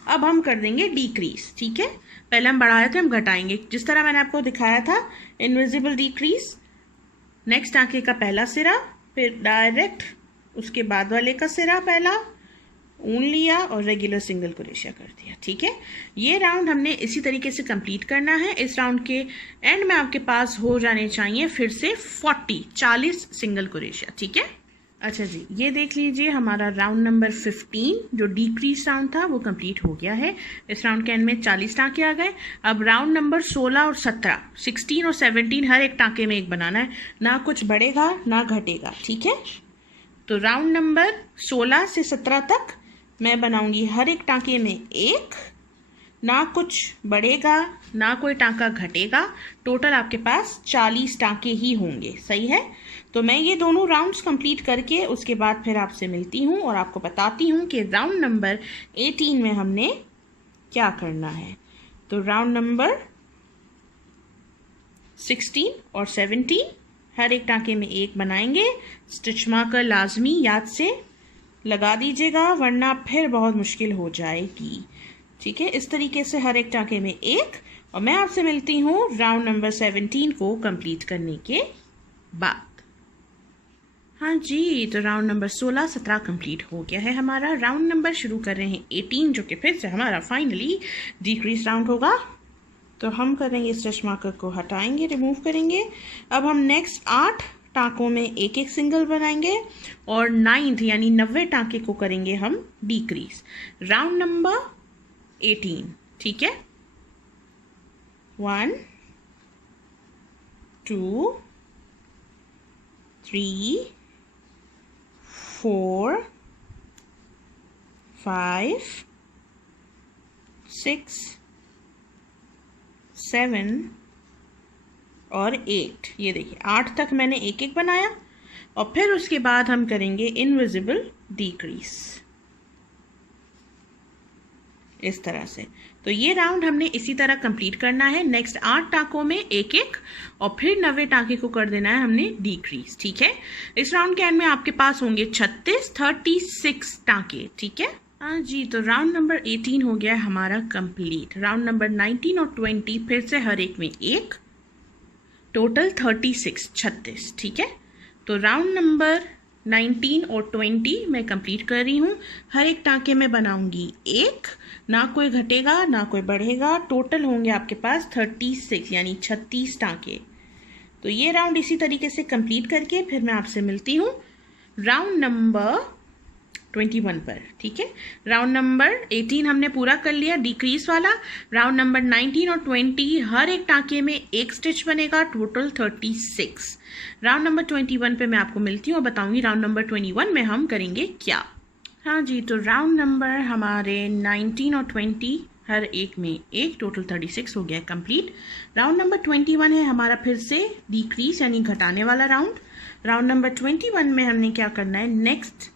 अब हम कर देंगे डिक्रीज, ठीक है। पहले हम बढ़ाए थे, हम घटाएंगे जिस तरह मैंने आपको दिखाया था, इनविजिबल डिक्रीज। नेक्स्ट टाँके का पहला सिरा, फिर डायरेक्ट उसके बाद वाले का सिरा पहला, ऊन लिया और रेगुलर सिंगल क्रोशिया कर दिया, ठीक है। ये राउंड हमने इसी तरीके से कंप्लीट करना है। इस राउंड के एंड में आपके पास हो जाने चाहिए फिर से 40 सिंगल क्रोशिया, ठीक है। अच्छा जी, ये देख लीजिए हमारा राउंड नंबर 15 जो डिक्रीज राउंड था वो कंप्लीट हो गया है। इस राउंड के एंड में 40 टाँके आ गए। अब राउंड नंबर 16 और 16 और 17 हर एक टाँके में एक बनाना है, ना कुछ बढ़ेगा ना घटेगा, ठीक है। तो राउंड नंबर 16 से 17 तक मैं बनाऊंगी हर एक टाँके में एक, ना कुछ बढ़ेगा ना कोई टाँका घटेगा। टोटल आपके पास 40 टाँके ही होंगे, सही है। तो मैं ये दोनों राउंड्स कंप्लीट करके उसके बाद फिर आपसे मिलती हूँ और आपको बताती हूँ कि राउंड नंबर 18 में हमने क्या करना है। तो राउंड नंबर 16 और 17 हर एक टाँके में एक बनाएंगे। स्टिच मार्कर लाजमी याद से लगा दीजिएगा, वरना फिर बहुत मुश्किल हो जाएगी, ठीक है। इस तरीके से हर एक टाँके में एक, और मैं आपसे मिलती हूँ राउंड नंबर 17 को कंप्लीट करने के बाद। हाँ जी, तो राउंड नंबर 16, 17 कंप्लीट हो गया है हमारा। राउंड नंबर शुरू कर रहे हैं 18, जो कि फिर से हमारा फाइनली डिक्रीज राउंड होगा। तो हम करेंगे स्टिच मार्कर को हटाएंगे, रिमूव करेंगे। अब हम नेक्स्ट 8 टाँकों में एक एक सिंगल बनाएंगे, और 9th यानी 90 टाँके को करेंगे हम डिक्रीज। राउंड नंबर 18, ठीक है। 1 2 3 4 5 6 7 और 8। ये देखिए 8 तक मैंने एक एक बनाया। और फिर उसके बाद हम करेंगे इनविजिबल डिक्रीज इस तरह से। तो ये राउंड हमने इसी तरह कंप्लीट करना है। नेक्स्ट 8 टाँकों में एक एक और फिर 90 टाँके को कर देना है हमने डिक्रीज। ठीक है, इस राउंड के एंड में आपके पास होंगे 36 टाँके। ठीक है, हाँ जी। तो राउंड नंबर 18 हो गया है हमारा कंप्लीट। राउंड नंबर 19 और 20 फिर से हर एक में एक, टोटल 36। ठीक है, तो राउंड नंबर 19 और 20 मैं कंप्लीट कर रही हूँ। हर एक टाँके में बनाऊंगी एक, ना कोई घटेगा ना कोई बढ़ेगा। टोटल होंगे आपके पास 36 यानी 36 टाँके। तो ये राउंड इसी तरीके से कंप्लीट करके फिर मैं आपसे मिलती हूँ राउंड नंबर 21 पर। ठीक है, राउंड नंबर 18 हमने पूरा कर लिया डिक्रीज वाला। राउंड नंबर 19 और 20 हर एक टाँके में एक स्टिच बनेगा, टोटल 36। राउंड नंबर 21 पे मैं आपको मिलती हूँ और बताऊंगी राउंड नंबर 21 में हम करेंगे क्या। हाँ जी, तो राउंड नंबर हमारे 19 और 20 हर एक में एक, टोटल 36 हो गया कंप्लीट। राउंड नंबर 21 है हमारा फिर से डिक्रीज यानी घटाने वाला राउंड। राउंड नंबर 21 में हमने क्या करना है, नेक्स्ट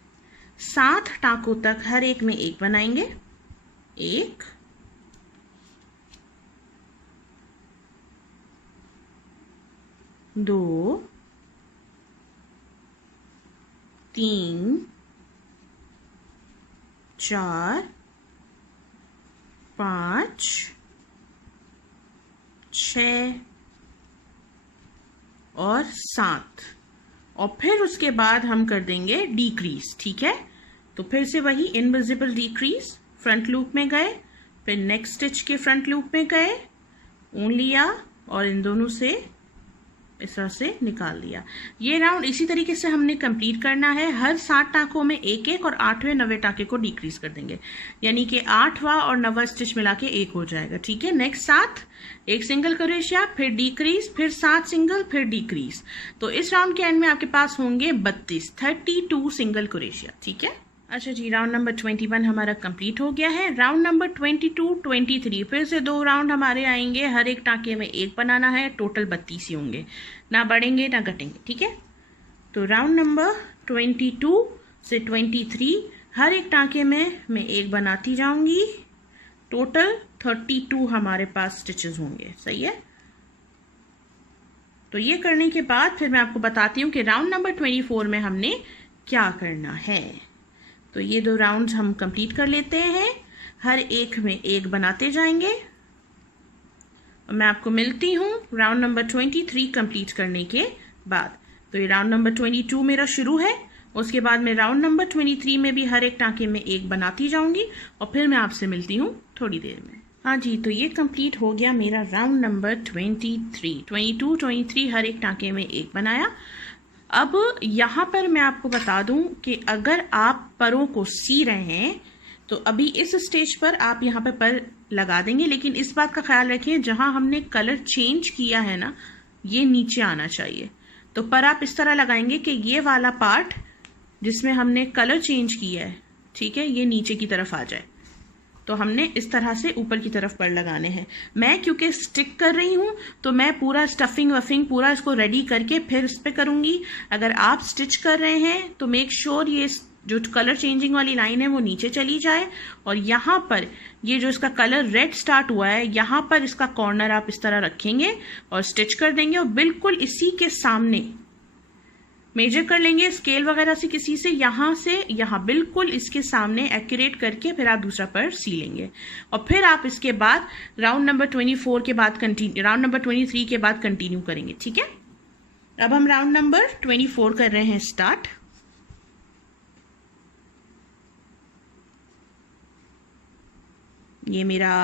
7 टाँकों तक हर एक में एक बनाएंगे। 1 2 3 4 5 6 और 7 और फिर उसके बाद हम कर देंगे डिक्रीज। ठीक है, तो फिर से वही इनविजिबल डिक्रीज, फ्रंट लूप में गए, फिर नेक्स्ट स्टिच के फ्रंट लूप में गए, ऊन लिया और इन दोनों से इस तरह से निकाल दिया। ये राउंड इसी तरीके से हमने कंप्लीट करना है। हर 7 टाँकों में एक एक और 8वें 90 टाँके को डिक्रीज कर देंगे, यानी कि 8वां और 90वां स्टिच मिला के एक हो जाएगा। ठीक है, नेक्स्ट 7 एक सिंगल क्रोशिया, फिर डिक्रीज, फिर 7 सिंगल, फिर डिक्रीज। तो इस राउंड के एंड में आपके पास होंगे 32 सिंगल क्रोशिया। ठीक है, अच्छा जी, राउंड नंबर 21 हमारा कंप्लीट हो गया है। राउंड नंबर 22, 23 फिर से 2 राउंड हमारे आएंगे। हर एक टाँके में एक बनाना है, टोटल 32 ही होंगे, ना बढ़ेंगे ना घटेंगे। ठीक है, तो राउंड नंबर 22 से 23 हर एक टाँके में मैं एक बनाती जाऊंगी। टोटल 32 हमारे पास स्टिचेस होंगे। सही है, तो ये करने के बाद फिर मैं आपको बताती हूँ कि राउंड नंबर 24 में हमने क्या करना है। तो ये 2 राउंड्स हम कंप्लीट कर लेते हैं, हर एक में एक बनाते जाएंगे और मैं आपको मिलती हूँ राउंड नंबर 23 कंप्लीट करने के बाद। तो ये राउंड नंबर 22 मेरा शुरू है, उसके बाद मैं राउंड नंबर 23 में भी हर एक टाँके में एक बनाती जाऊंगी और फिर मैं आपसे मिलती हूँ थोड़ी देर में। हाँ जी, तो ये कंप्लीट हो गया मेरा राउंड नंबर 23। 22, 23 हर एक टाँके में एक बनाया। अब यहाँ पर मैं आपको बता दूं कि अगर आप परों को सी रहे हैं तो अभी इस स्टेज पर आप यहाँ पे पर लगा देंगे, लेकिन इस बात का ख्याल रखिए जहाँ हमने कलर चेंज किया है ना, ये नीचे आना चाहिए। तो पर आप इस तरह लगाएंगे कि ये वाला पार्ट जिसमें हमने कलर चेंज किया है, ठीक है, ये नीचे की तरफ आ जाए। तो हमने इस तरह से ऊपर की तरफ पर लगाने हैं। मैं क्योंकि स्टिक कर रही हूँ तो मैं पूरा स्टफिंग वफिंग पूरा इसको रेडी करके फिर इस पर करूँगी। अगर आप स्टिच कर रहे हैं तो मेक श्योर ये जो कलर चेंजिंग वाली लाइन है वो नीचे चली जाए और यहाँ पर ये जो इसका कलर रेड स्टार्ट हुआ है यहाँ पर इसका कॉर्नर आप इस तरह रखेंगे और स्टिच कर देंगे और बिल्कुल इसी के सामने मेजर कर लेंगे स्केल वगैरह से किसी से यहाँ बिल्कुल इसके सामने एक्यूरेट करके फिर आप दूसरा पर सी लेंगे और फिर आप इसके बाद राउंड नंबर 24 के बाद राउंड नंबर 23 के बाद कंटिन्यू करेंगे। ठीक है, अब हम राउंड नंबर 24 कर रहे हैं स्टार्ट। ये मेरा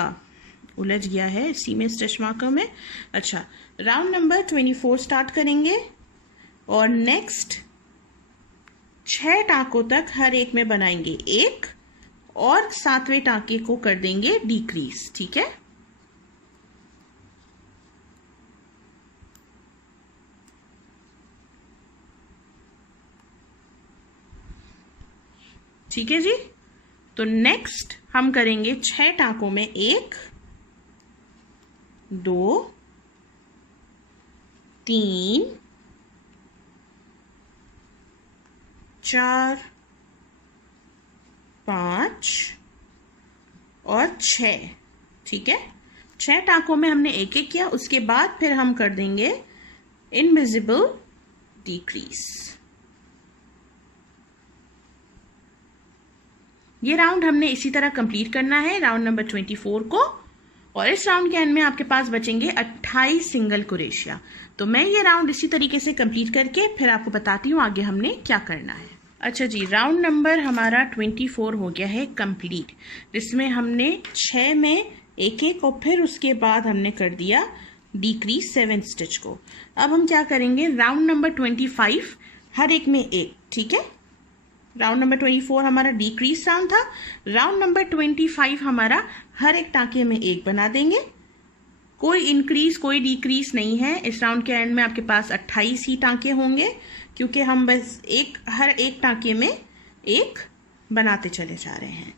उलझ गया है इसी में स्टिच मार्कर में। अच्छा, राउंड नंबर 24 स्टार्ट करेंगे और नेक्स्ट 6 टाँकों तक हर एक में बनाएंगे एक और 7वें टाँके को कर देंगे डिक्रीज। ठीक है, ठीक है जी। तो नेक्स्ट हम करेंगे 6 टाँकों में 1 2 3 4, 5 और 6। ठीक है, 6 टाँकों में हमने एक एक किया। उसके बाद फिर हम कर देंगे इनविजिबल डिक्रीज। ये राउंड हमने इसी तरह कंप्लीट करना है, राउंड नंबर 24 को। और इस राउंड के एंड में आपके पास बचेंगे 28 सिंगल क्रोशिया। तो मैं ये राउंड इसी तरीके से कंप्लीट करके फिर आपको बताती हूँ आगे हमने क्या करना है। अच्छा जी, राउंड नंबर हमारा 24 हो गया है कंप्लीट, जिसमें हमने 6 में एक एक और फिर उसके बाद हमने कर दिया डिक्रीज 7 स्टिच को। अब हम क्या करेंगे, राउंड नंबर 25 हर एक में एक। ठीक है, राउंड नंबर 24 हमारा डिक्रीज राउंड था। राउंड नंबर 25 हमारा हर एक टाँके में एक बना देंगे। कोई इंक्रीज कोई डिक्रीज नहीं है। इस राउंड के एंड में आपके पास 28 ही टाँके होंगे, क्योंकि हम बस हर एक टाँके में एक बनाते चले जा रहे हैं।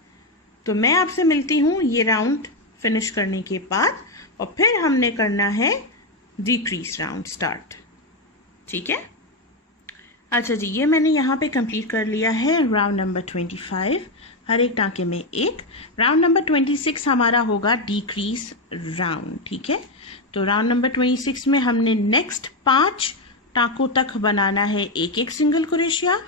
तो मैं आपसे मिलती हूँ ये राउंड फिनिश करने के बाद, और फिर हमने करना है डिक्रीज राउंड स्टार्ट। ठीक है, अच्छा जी, ये मैंने यहाँ पे कंप्लीट कर लिया है राउंड नंबर 25, हर एक टाँके में एक। राउंड नंबर 26 हमारा होगा डिक्रीज राउंड। ठीक है, तो राउंड नंबर 26 में हमने नेक्स्ट 5 टाँकों तक बनाना है एक एक सिंगल क्रोशिया।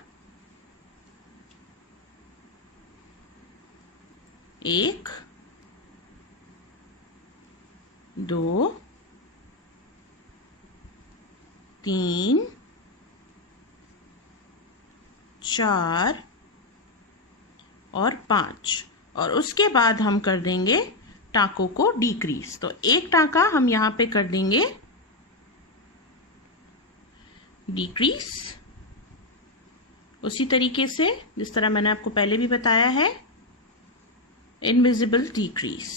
1, 2, 3, 4 और 5, और उसके बाद हम कर देंगे टाँकों को डिक्रीज। तो एक टाँका हम यहाँ पे कर देंगे डिक्रीज, उसी तरीके से जिस तरह मैंने आपको पहले भी बताया है, इनविजिबल डिक्रीज।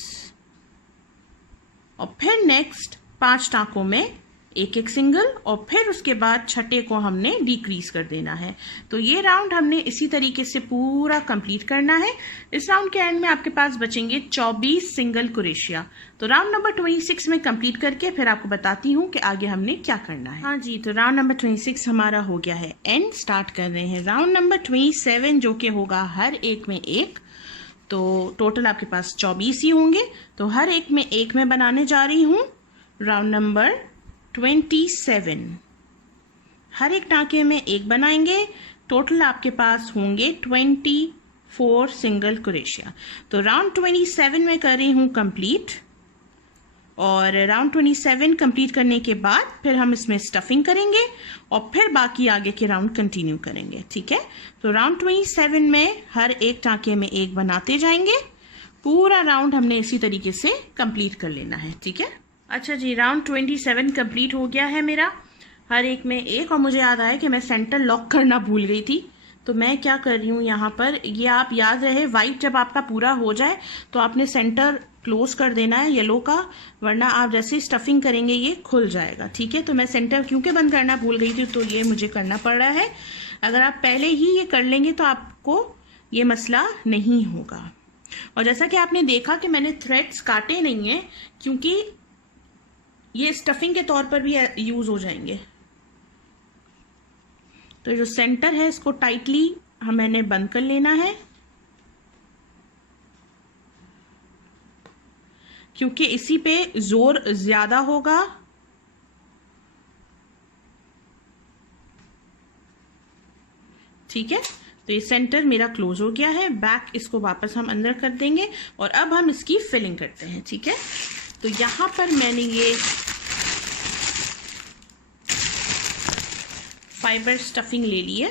और फिर नेक्स्ट 5 टाँकों में एक एक सिंगल, और फिर उसके बाद छठे को हमने डिक्रीज कर देना है। तो ये राउंड हमने इसी तरीके से पूरा कंप्लीट करना है। इस राउंड के एंड में आपके पास बचेंगे 24 सिंगल क्रोशिया। तो राउंड नंबर 26 में कंप्लीट करके फिर आपको बताती हूँ कि आगे हमने क्या करना है। हाँ जी, तो राउंड नंबर 26 हमारा हो गया है एंड। स्टार्ट कर रहे हैं राउंड नंबर 27, जो कि होगा हर एक में एक। तो टोटल आपके पास 24 ही होंगे, तो हर एक में एक में बनाने जा रही हूँ राउंड नंबर 27। हर एक टाँके में एक बनाएंगे। टोटल आपके पास होंगे 24 सिंगल क्रोशिया। तो राउंड 27 में कर रही हूँ कंप्लीट, और राउंड 27 कंप्लीट करने के बाद फिर हम इसमें स्टफिंग करेंगे और फिर बाकी आगे के राउंड कंटिन्यू करेंगे। ठीक है, तो राउंड 27 में हर एक टाँके में एक बनाते जाएंगे। पूरा राउंड हमने इसी तरीके से कंप्लीट कर लेना है। ठीक है, अच्छा जी, राउंड 27 कंप्लीट हो गया है मेरा, हर एक में एक। और मुझे याद आया कि मैं सेंटर लॉक करना भूल गई थी, तो मैं क्या कर रही हूँ यहाँ पर, ये आप याद रहे, वाइट जब आपका पूरा हो जाए तो आपने सेंटर क्लोज कर देना है येलो का, वरना आप जैसे स्टफिंग करेंगे ये खुल जाएगा। ठीक है, तो मैं सेंटर क्योंकि बंद करना भूल गई थी, तो ये मुझे करना पड़ रहा है। अगर आप पहले ही ये कर लेंगे तो आपको ये मसला नहीं होगा। और जैसा कि आपने देखा कि मैंने थ्रेड्स काटे नहीं है, क्योंकि ये स्टफिंग के तौर पर भी यूज हो जाएंगे। तो जो सेंटर है इसको टाइटली मैंने बंद कर लेना है, क्योंकि इसी पे जोर ज्यादा होगा। ठीक है, तो ये सेंटर मेरा क्लोज हो गया है। बैक इसको वापस हम अंदर कर देंगे और अब हम इसकी फिलिंग करते हैं। ठीक है, तो यहां पर मैंने ये फाइबर स्टफिंग ले ली है,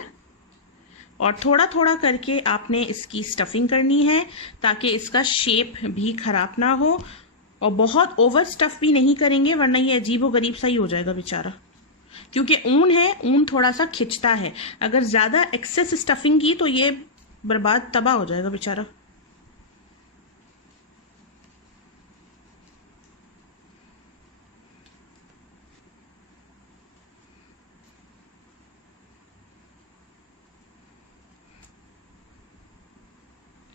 और थोड़ा थोड़ा करके आपने इसकी स्टफिंग करनी है ताकि इसका शेप भी खराब ना हो, और बहुत ओवर स्टफ भी नहीं करेंगे, वरना ये अजीबोगरीब सा ही हो जाएगा बेचारा। क्योंकि ऊन है, ऊन थोड़ा सा खिंचता है। अगर ज्यादा एक्सेस स्टफिंग की तो ये बर्बाद तबाह हो जाएगा बेचारा।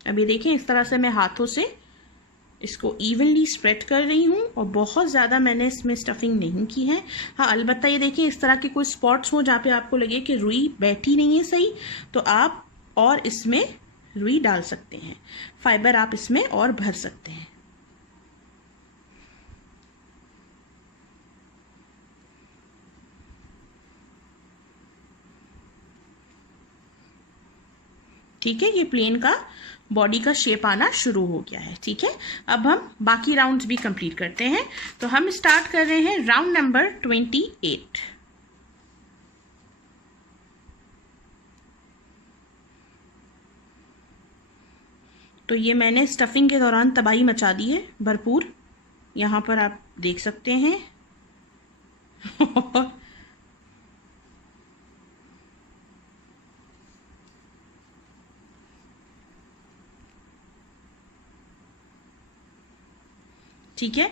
अब ये देखें, इस तरह से मैं हाथों से इसको इवनली स्प्रेड कर रही हूँ और बहुत ज़्यादा मैंने इसमें स्टफिंग नहीं की है। हाँ, अलबत्ता ये देखिए इस तरह के कोई स्पॉट्स हो जहाँ पे आपको लगे कि रुई बैठी नहीं है सही, तो आप और इसमें रुई डाल सकते हैं, फाइबर आप इसमें और भर सकते हैं। ठीक है, ये प्लेन का बॉडी का शेप आना शुरू हो गया है। ठीक है, अब हम बाकी राउंड्स भी कंप्लीट करते हैं। तो हम स्टार्ट कर रहे हैं राउंड नंबर 28। तो ये मैंने स्टफिंग के दौरान तबाही मचा दी है भरपूर, यहाँ पर आप देख सकते हैं। ठीक है,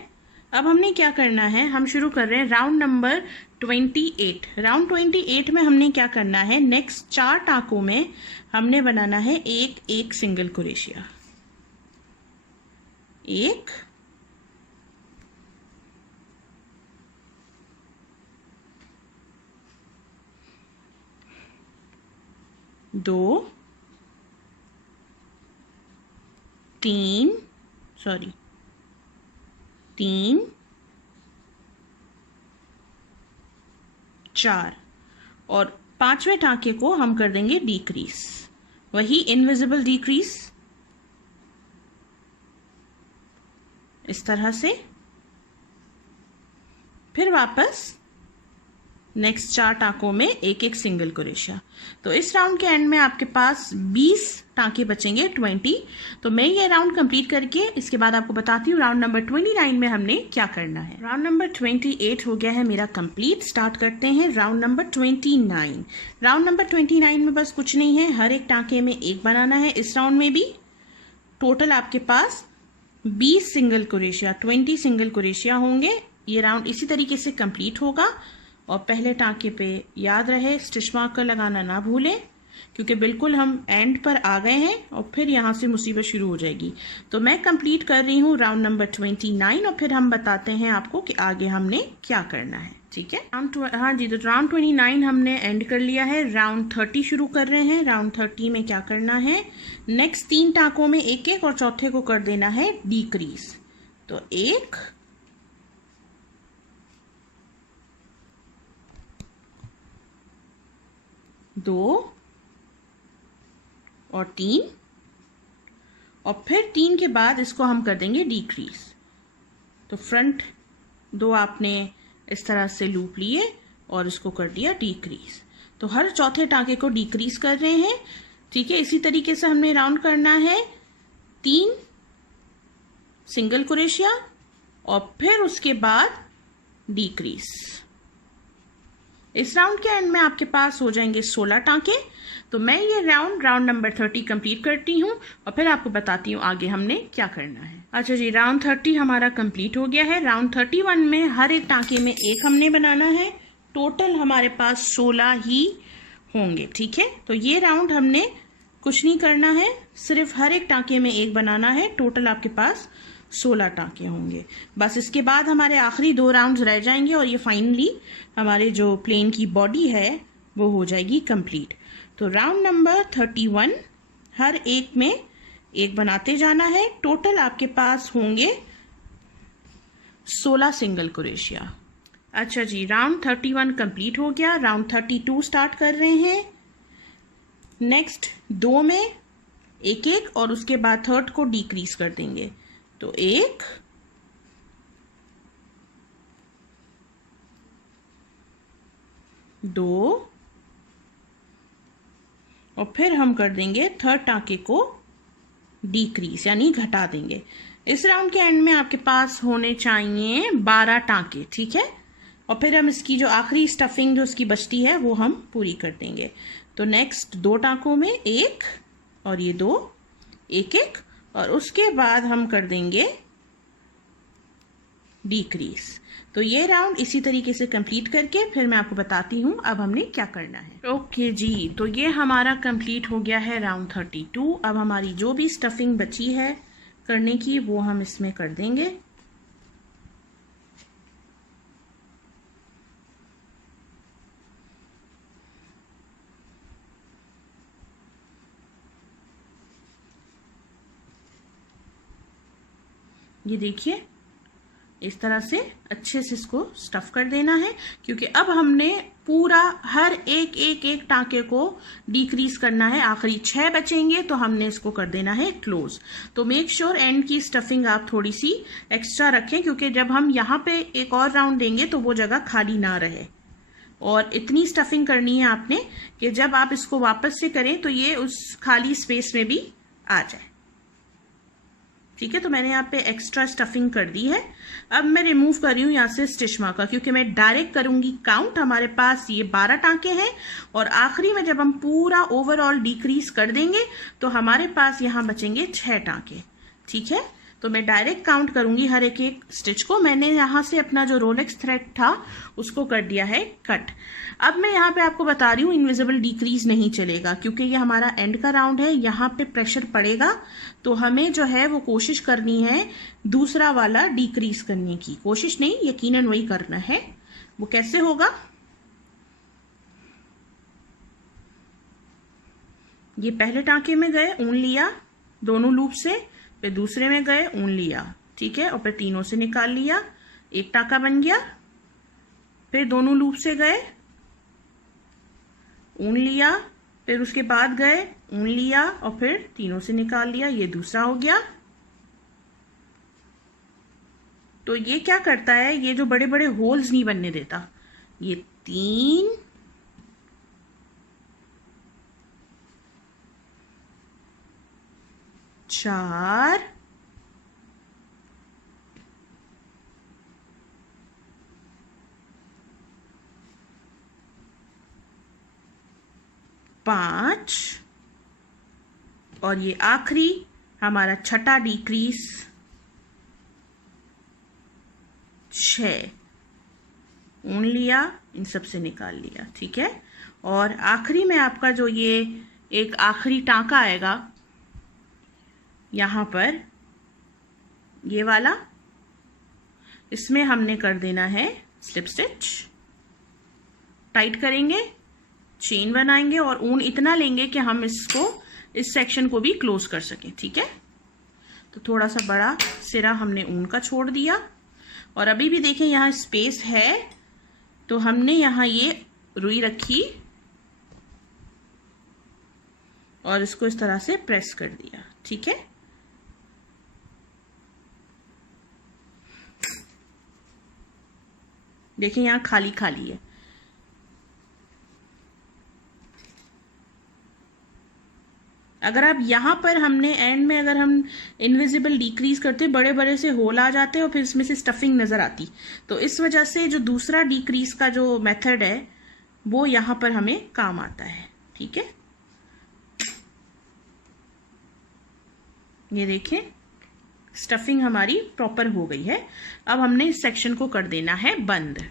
अब हमने क्या करना है, हम शुरू कर रहे हैं राउंड नंबर 28। राउंड 28 में हमने क्या करना है, नेक्स्ट 4 टाँकों में हमने बनाना है एक एक सिंगल क्रोशिया। 1 2 3 4 और 5वें टाँके को हम कर देंगे डिक्रीज, वही इनविजिबल डिक्रीज इस तरह से। फिर वापस नेक्स्ट 4 टाँकों में एक एक सिंगल क्रोशिया। तो इस राउंड के एंड में आपके पास 20 टाँके बचेंगे, 20। तो मैं ये राउंड कंप्लीट करके इसके बाद आपको बताती हूँ राउंड नंबर 29 में हमने क्या करना है। राउंड नंबर 28 हो गया है मेरा कंप्लीट। स्टार्ट करते हैं राउंड नंबर 29। राउंड नंबर 29 में बस कुछ नहीं है, हर एक टाँके में एक बनाना है। इस राउंड में भी टोटल आपके पास 20 सिंगल क्रोशिया, 20 सिंगल क्रोशिया होंगे। ये राउंड इसी तरीके से कंप्लीट होगा। और पहले टाँके पे याद रहे स्टिच मार्कर लगाना ना भूलें, क्योंकि बिल्कुल हम एंड पर आ गए हैं और फिर यहाँ से मुसीबत शुरू हो जाएगी। तो मैं कंप्लीट कर रही हूँ राउंड नंबर 29 और फिर हम बताते हैं आपको कि आगे हमने क्या करना है। ठीक है, हाँ जी, तो राउंड 29 हमने एंड कर लिया है। राउंड 30 शुरू कर रहे हैं। राउंड 30 में क्या करना है, नेक्स्ट 3 टाँकों में एक एक और चौथे को कर देना है डिक्रीज। तो 1 2 और 3 और फिर 3 के बाद इसको हम कर देंगे डिक्रीज। तो फ्रंट 2 आपने इस तरह से लूप लिए और इसको कर दिया डिक्रीज। तो हर चौथे टाँके को डिक्रीज कर रहे हैं। ठीक है, इसी तरीके से हमने राउंड करना है। 3 सिंगल क्रोशिया और फिर उसके बाद डिक्रीज। इस राउंड के एंड में आपके पास हो जाएंगे 16 टाँके। तो मैं ये राउंड नंबर 30 कंप्लीट करती हूँ और फिर आपको बताती हूँ आगे हमने क्या करना है। अच्छा जी, राउंड 30 हमारा कंप्लीट हो गया है। राउंड 31 में हर एक टाँके में एक हमने बनाना है। टोटल हमारे पास 16 ही होंगे। ठीक है, तो ये राउंड हमने कुछ नहीं करना है, सिर्फ हर एक टाँके में एक बनाना है। टोटल आपके पास 16 टाँके होंगे। बस इसके बाद हमारे आखिरी 2 राउंड्स रह जाएंगे और ये फाइनली हमारे जो प्लेन की बॉडी है वो हो जाएगी कंप्लीट। तो राउंड नंबर 31 हर एक में एक बनाते जाना है। टोटल आपके पास होंगे 16 सिंगल क्रोशिया। अच्छा जी, राउंड 31 कंप्लीट हो गया। राउंड 32 स्टार्ट कर रहे हैं। नेक्स्ट 2 में एक एक और उसके बाद थर्ड को डिक्रीज कर देंगे। तो 1 2 और फिर हम कर देंगे थर्ड टाँके को डिक्रीज यानी घटा देंगे। इस राउंड के एंड में आपके पास होने चाहिए 12 टाँके। ठीक है, और फिर हम इसकी जो आखिरी स्टफिंग जो इसकी बचती है वो हम पूरी कर देंगे। तो नेक्स्ट 2 टाँकों में एक और ये 2 एक एक और उसके बाद हम कर देंगे डिक्रीज। तो ये राउंड इसी तरीके से कंप्लीट करके फिर मैं आपको बताती हूँ अब हमने क्या करना है। ओके जी, तो ये हमारा कंप्लीट हो गया है राउंड 32। अब हमारी जो भी स्टफिंग बची है करने की वो हम इसमें कर देंगे। ये देखिए इस तरह से अच्छे से इसको स्टफ कर देना है, क्योंकि अब हमने पूरा हर एक एक एक टाँके को डिक्रीज करना है। आखिरी 6 बचेंगे तो हमने इसको कर देना है क्लोज। तो मेक श्योर एंड की स्टफिंग आप थोड़ी सी एक्स्ट्रा रखें, क्योंकि जब हम यहाँ पे एक और राउंड देंगे तो वो जगह खाली ना रहे। और इतनी स्टफिंग करनी है आपने कि जब आप इसको वापस से करें तो ये उस खाली स्पेस में भी आ जाए। ठीक है, तो मैंने यहाँ पे एक्स्ट्रा स्टफिंग कर दी है। अब मैं रिमूव कर रही हूँ यहाँ से स्टिच मार्कर, क्योंकि मैं डायरेक्ट करूंगी काउंट। हमारे पास ये 12 टाँके हैं और आखिरी में जब हम पूरा ओवरऑल डिक्रीज कर देंगे तो हमारे पास यहाँ बचेंगे 6 टाँके। ठीक है, तो मैं डायरेक्ट काउंट करूंगी हर एक एक स्टिच को। मैंने यहाँ से अपना जो रोलेक्स थ्रेड था उसको कर दिया है कट। अब मैं यहाँ पे आपको बता रही हूँ इनविजिबल डिक्रीज नहीं चलेगा, क्योंकि ये हमारा एंड का राउंड है। यहाँ पे प्रेशर पड़ेगा तो हमें जो है वो कोशिश करनी है दूसरा वाला डिक्रीज करने की। कोशिश नहीं, यकीनन वही करना है। वो कैसे होगा, ये पहले टाँके में गए, ऊन लिया दोनों लूप से, फिर दूसरे में गए, ऊन लिया, ठीक है, और फिर तीनों से निकाल लिया, एक टाँका बन गया। फिर दोनों लूप से गए, ऊन लिया, फिर उसके बाद गए, ऊन लिया और फिर तीनों से निकाल लिया, ये दूसरा हो गया। तो ये क्या करता है, ये जो बड़े बड़े होल्स नहीं बनने देता। ये 3 4 5 और ये आखिरी हमारा छठा डिक्रीज 6। ऊन लिया, इन सब से निकाल लिया। ठीक है, और आखिरी में आपका जो ये एक आखिरी टाँका आएगा यहाँ पर, ये वाला, इसमें हमने कर देना है स्लिप स्टिच। टाइट करेंगे, चेन बनाएंगे और ऊन इतना लेंगे कि हम इसको, इस सेक्शन को भी क्लोज कर सकें। ठीक है, तो थोड़ा सा बड़ा सिरा हमने ऊन का छोड़ दिया और अभी भी देखें यहाँ स्पेस है, तो हमने यहाँ ये रुई रखी और इसको इस तरह से प्रेस कर दिया। ठीक है, देखिए यहाँ खाली खाली है। अगर आप यहाँ पर, हमने एंड में अगर हम इनविजिबल डिक्रीज करते, बड़े बड़े से होल आ जाते और फिर इसमें से स्टफिंग नजर आती। तो इस वजह से जो दूसरा डिक्रीज का जो मेथड है वो यहाँ पर हमें काम आता है। ठीक है, ये देखें स्टफिंग हमारी प्रॉपर हो गई है। अब हमने इस सेक्शन को कर देना है बंद।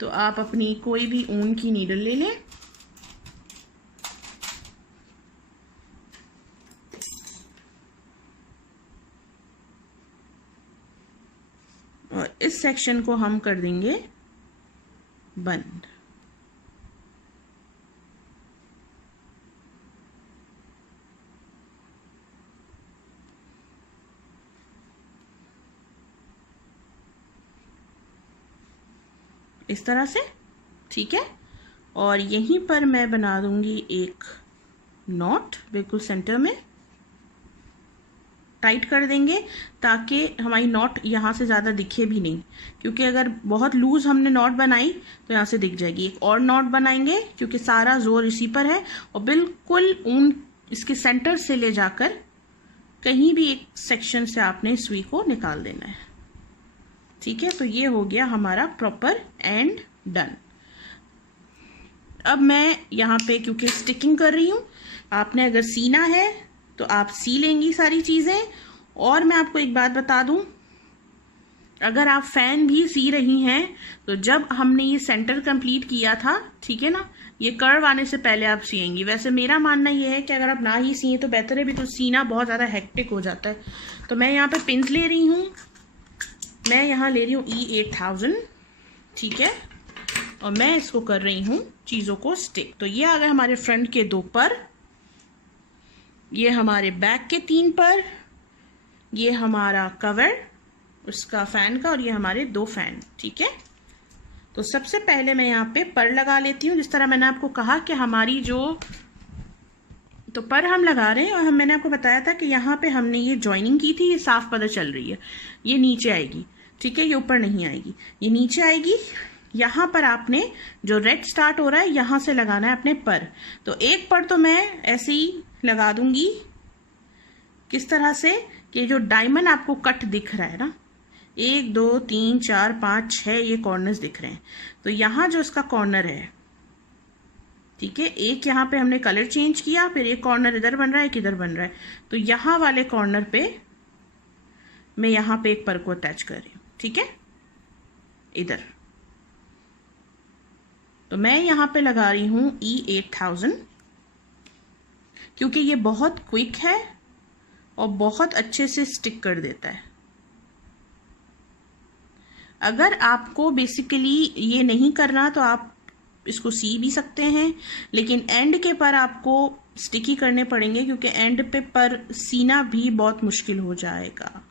तो आप अपनी कोई भी ऊन की नीडल ले लें और इस सेक्शन को हम कर देंगे बंद। इस तरह से। ठीक है, और यहीं पर मैं बना दूंगी एक नॉट, बिल्कुल सेंटर में टाइट कर देंगे ताकि हमारी नॉट यहाँ से ज़्यादा दिखे भी नहीं, क्योंकि अगर बहुत लूज हमने नॉट बनाई तो यहाँ से दिख जाएगी। एक और नॉट बनाएंगे क्योंकि सारा जोर इसी पर है और बिल्कुल ऊन इसके सेंटर से ले जाकर कहीं भी एक सेक्शन से आपने सुई को निकाल देना है। ठीक है, तो ये हो गया हमारा प्रॉपर एंड डन। अब मैं यहाँ पे क्योंकि स्टिकिंग कर रही हूँ, आपने अगर सीना है तो आप सी लेंगी सारी चीज़ें। और मैं आपको एक बात बता दूँ, अगर आप फैन भी सी रही हैं तो जब हमने ये सेंटर कंप्लीट किया था, ठीक है ना, ये कर्व आने से पहले आप सिएंगी। वैसे मेरा मानना ये है कि अगर आप ना ही सिए तो बेहतर है, भी तो सीना बहुत ज़्यादा हेक्टिक हो जाता है। तो मैं यहाँ पे पिंस ले रही हूँ, मैं यहाँ ले रही हूँ E8000, ठीक है, और मैं इसको कर रही हूँ चीज़ों को स्टिक। तो ये आ गए हमारे फ्रंट के 2 पर, ये हमारे बैक के 3 पर, ये हमारा कवर उसका फैन का, और ये हमारे 2 फैन, ठीक है। तो सबसे पहले मैं यहाँ पे पर लगा लेती हूँ। जिस तरह मैंने आपको कहा कि हमारी जो तो पर हम लगा रहे हैं, और मैंने आपको बताया था कि यहाँ पे हमने ये जॉइनिंग की थी, ये साफ पता चल रही है, ये नीचे आएगी, ठीक है, ये ऊपर नहीं आएगी, ये नीचे आएगी। यहाँ पर आपने जो रेड स्टार्ट हो रहा है यहाँ से लगाना है अपने पर। तो एक पर तो मैं ऐसे ही लगा दूंगी, किस तरह से कि जो डायमंड आपको कट दिख रहा है ना, 1 2 3 4 5 6 ये कॉर्नर्स दिख रहे हैं। तो यहाँ जो इसका कॉर्नर है, ठीक है, एक यहाँ पे हमने कलर चेंज किया, फिर एक कॉर्नर इधर बन रहा है, किधर बन रहा है। तो यहाँ वाले कॉर्नर पे मैं यहाँ पे एक पर को अटैच कर रही हूँ, ठीक है, इधर। तो मैं यहाँ पे लगा रही हूँ E8000, क्योंकि ये बहुत क्विक है और बहुत अच्छे से स्टिक कर देता है। अगर आपको बेसिकली ये नहीं करना तो आप इसको सी भी सकते हैं, लेकिन एंड के पर आपको स्टिकी करने पड़ेंगे, क्योंकि एंड पे पर सीना भी बहुत मुश्किल हो जाएगा,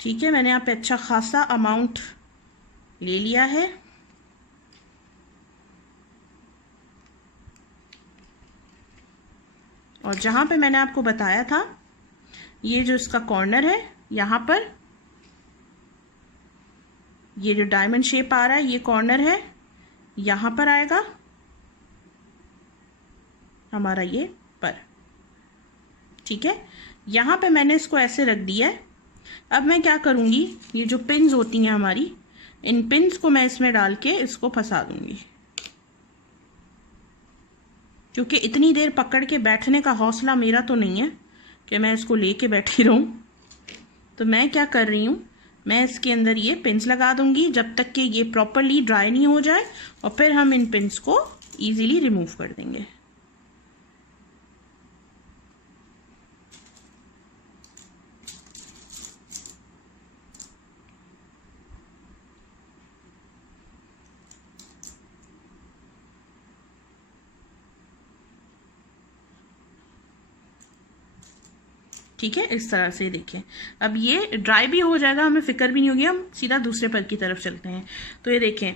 ठीक है। मैंने यहाँ पे अच्छा खासा अमाउंट ले लिया है। और जहाँ पे मैंने आपको बताया था, ये जो इसका कॉर्नर है यहाँ पर, ये जो डायमंड शेप आ रहा है ये कॉर्नर है, यहाँ पर आएगा हमारा ये पर, ठीक है। यहाँ पे मैंने इसको ऐसे रख दिया है। अब मैं क्या करूँगी, ये जो पिन्स होती हैं हमारी, इन पिन्स को मैं इसमें डाल के इसको फंसा दूंगी, क्योंकि इतनी देर पकड़ के बैठने का हौसला मेरा तो नहीं है कि मैं इसको लेके बैठी रहूं। तो मैं क्या कर रही हूँ, मैं इसके अंदर ये पिन्स लगा दूंगी जब तक कि ये प्रॉपरली ड्राई नहीं हो जाए, और फिर हम इन पिन्स को इजीली रिमूव कर देंगे। ठीक है, इस तरह से देखें। अब ये ड्राई भी हो जाएगा, हमें फिक्र भी नहीं होगी, हम सीधा दूसरे पर की तरफ चलते हैं। तो ये देखें,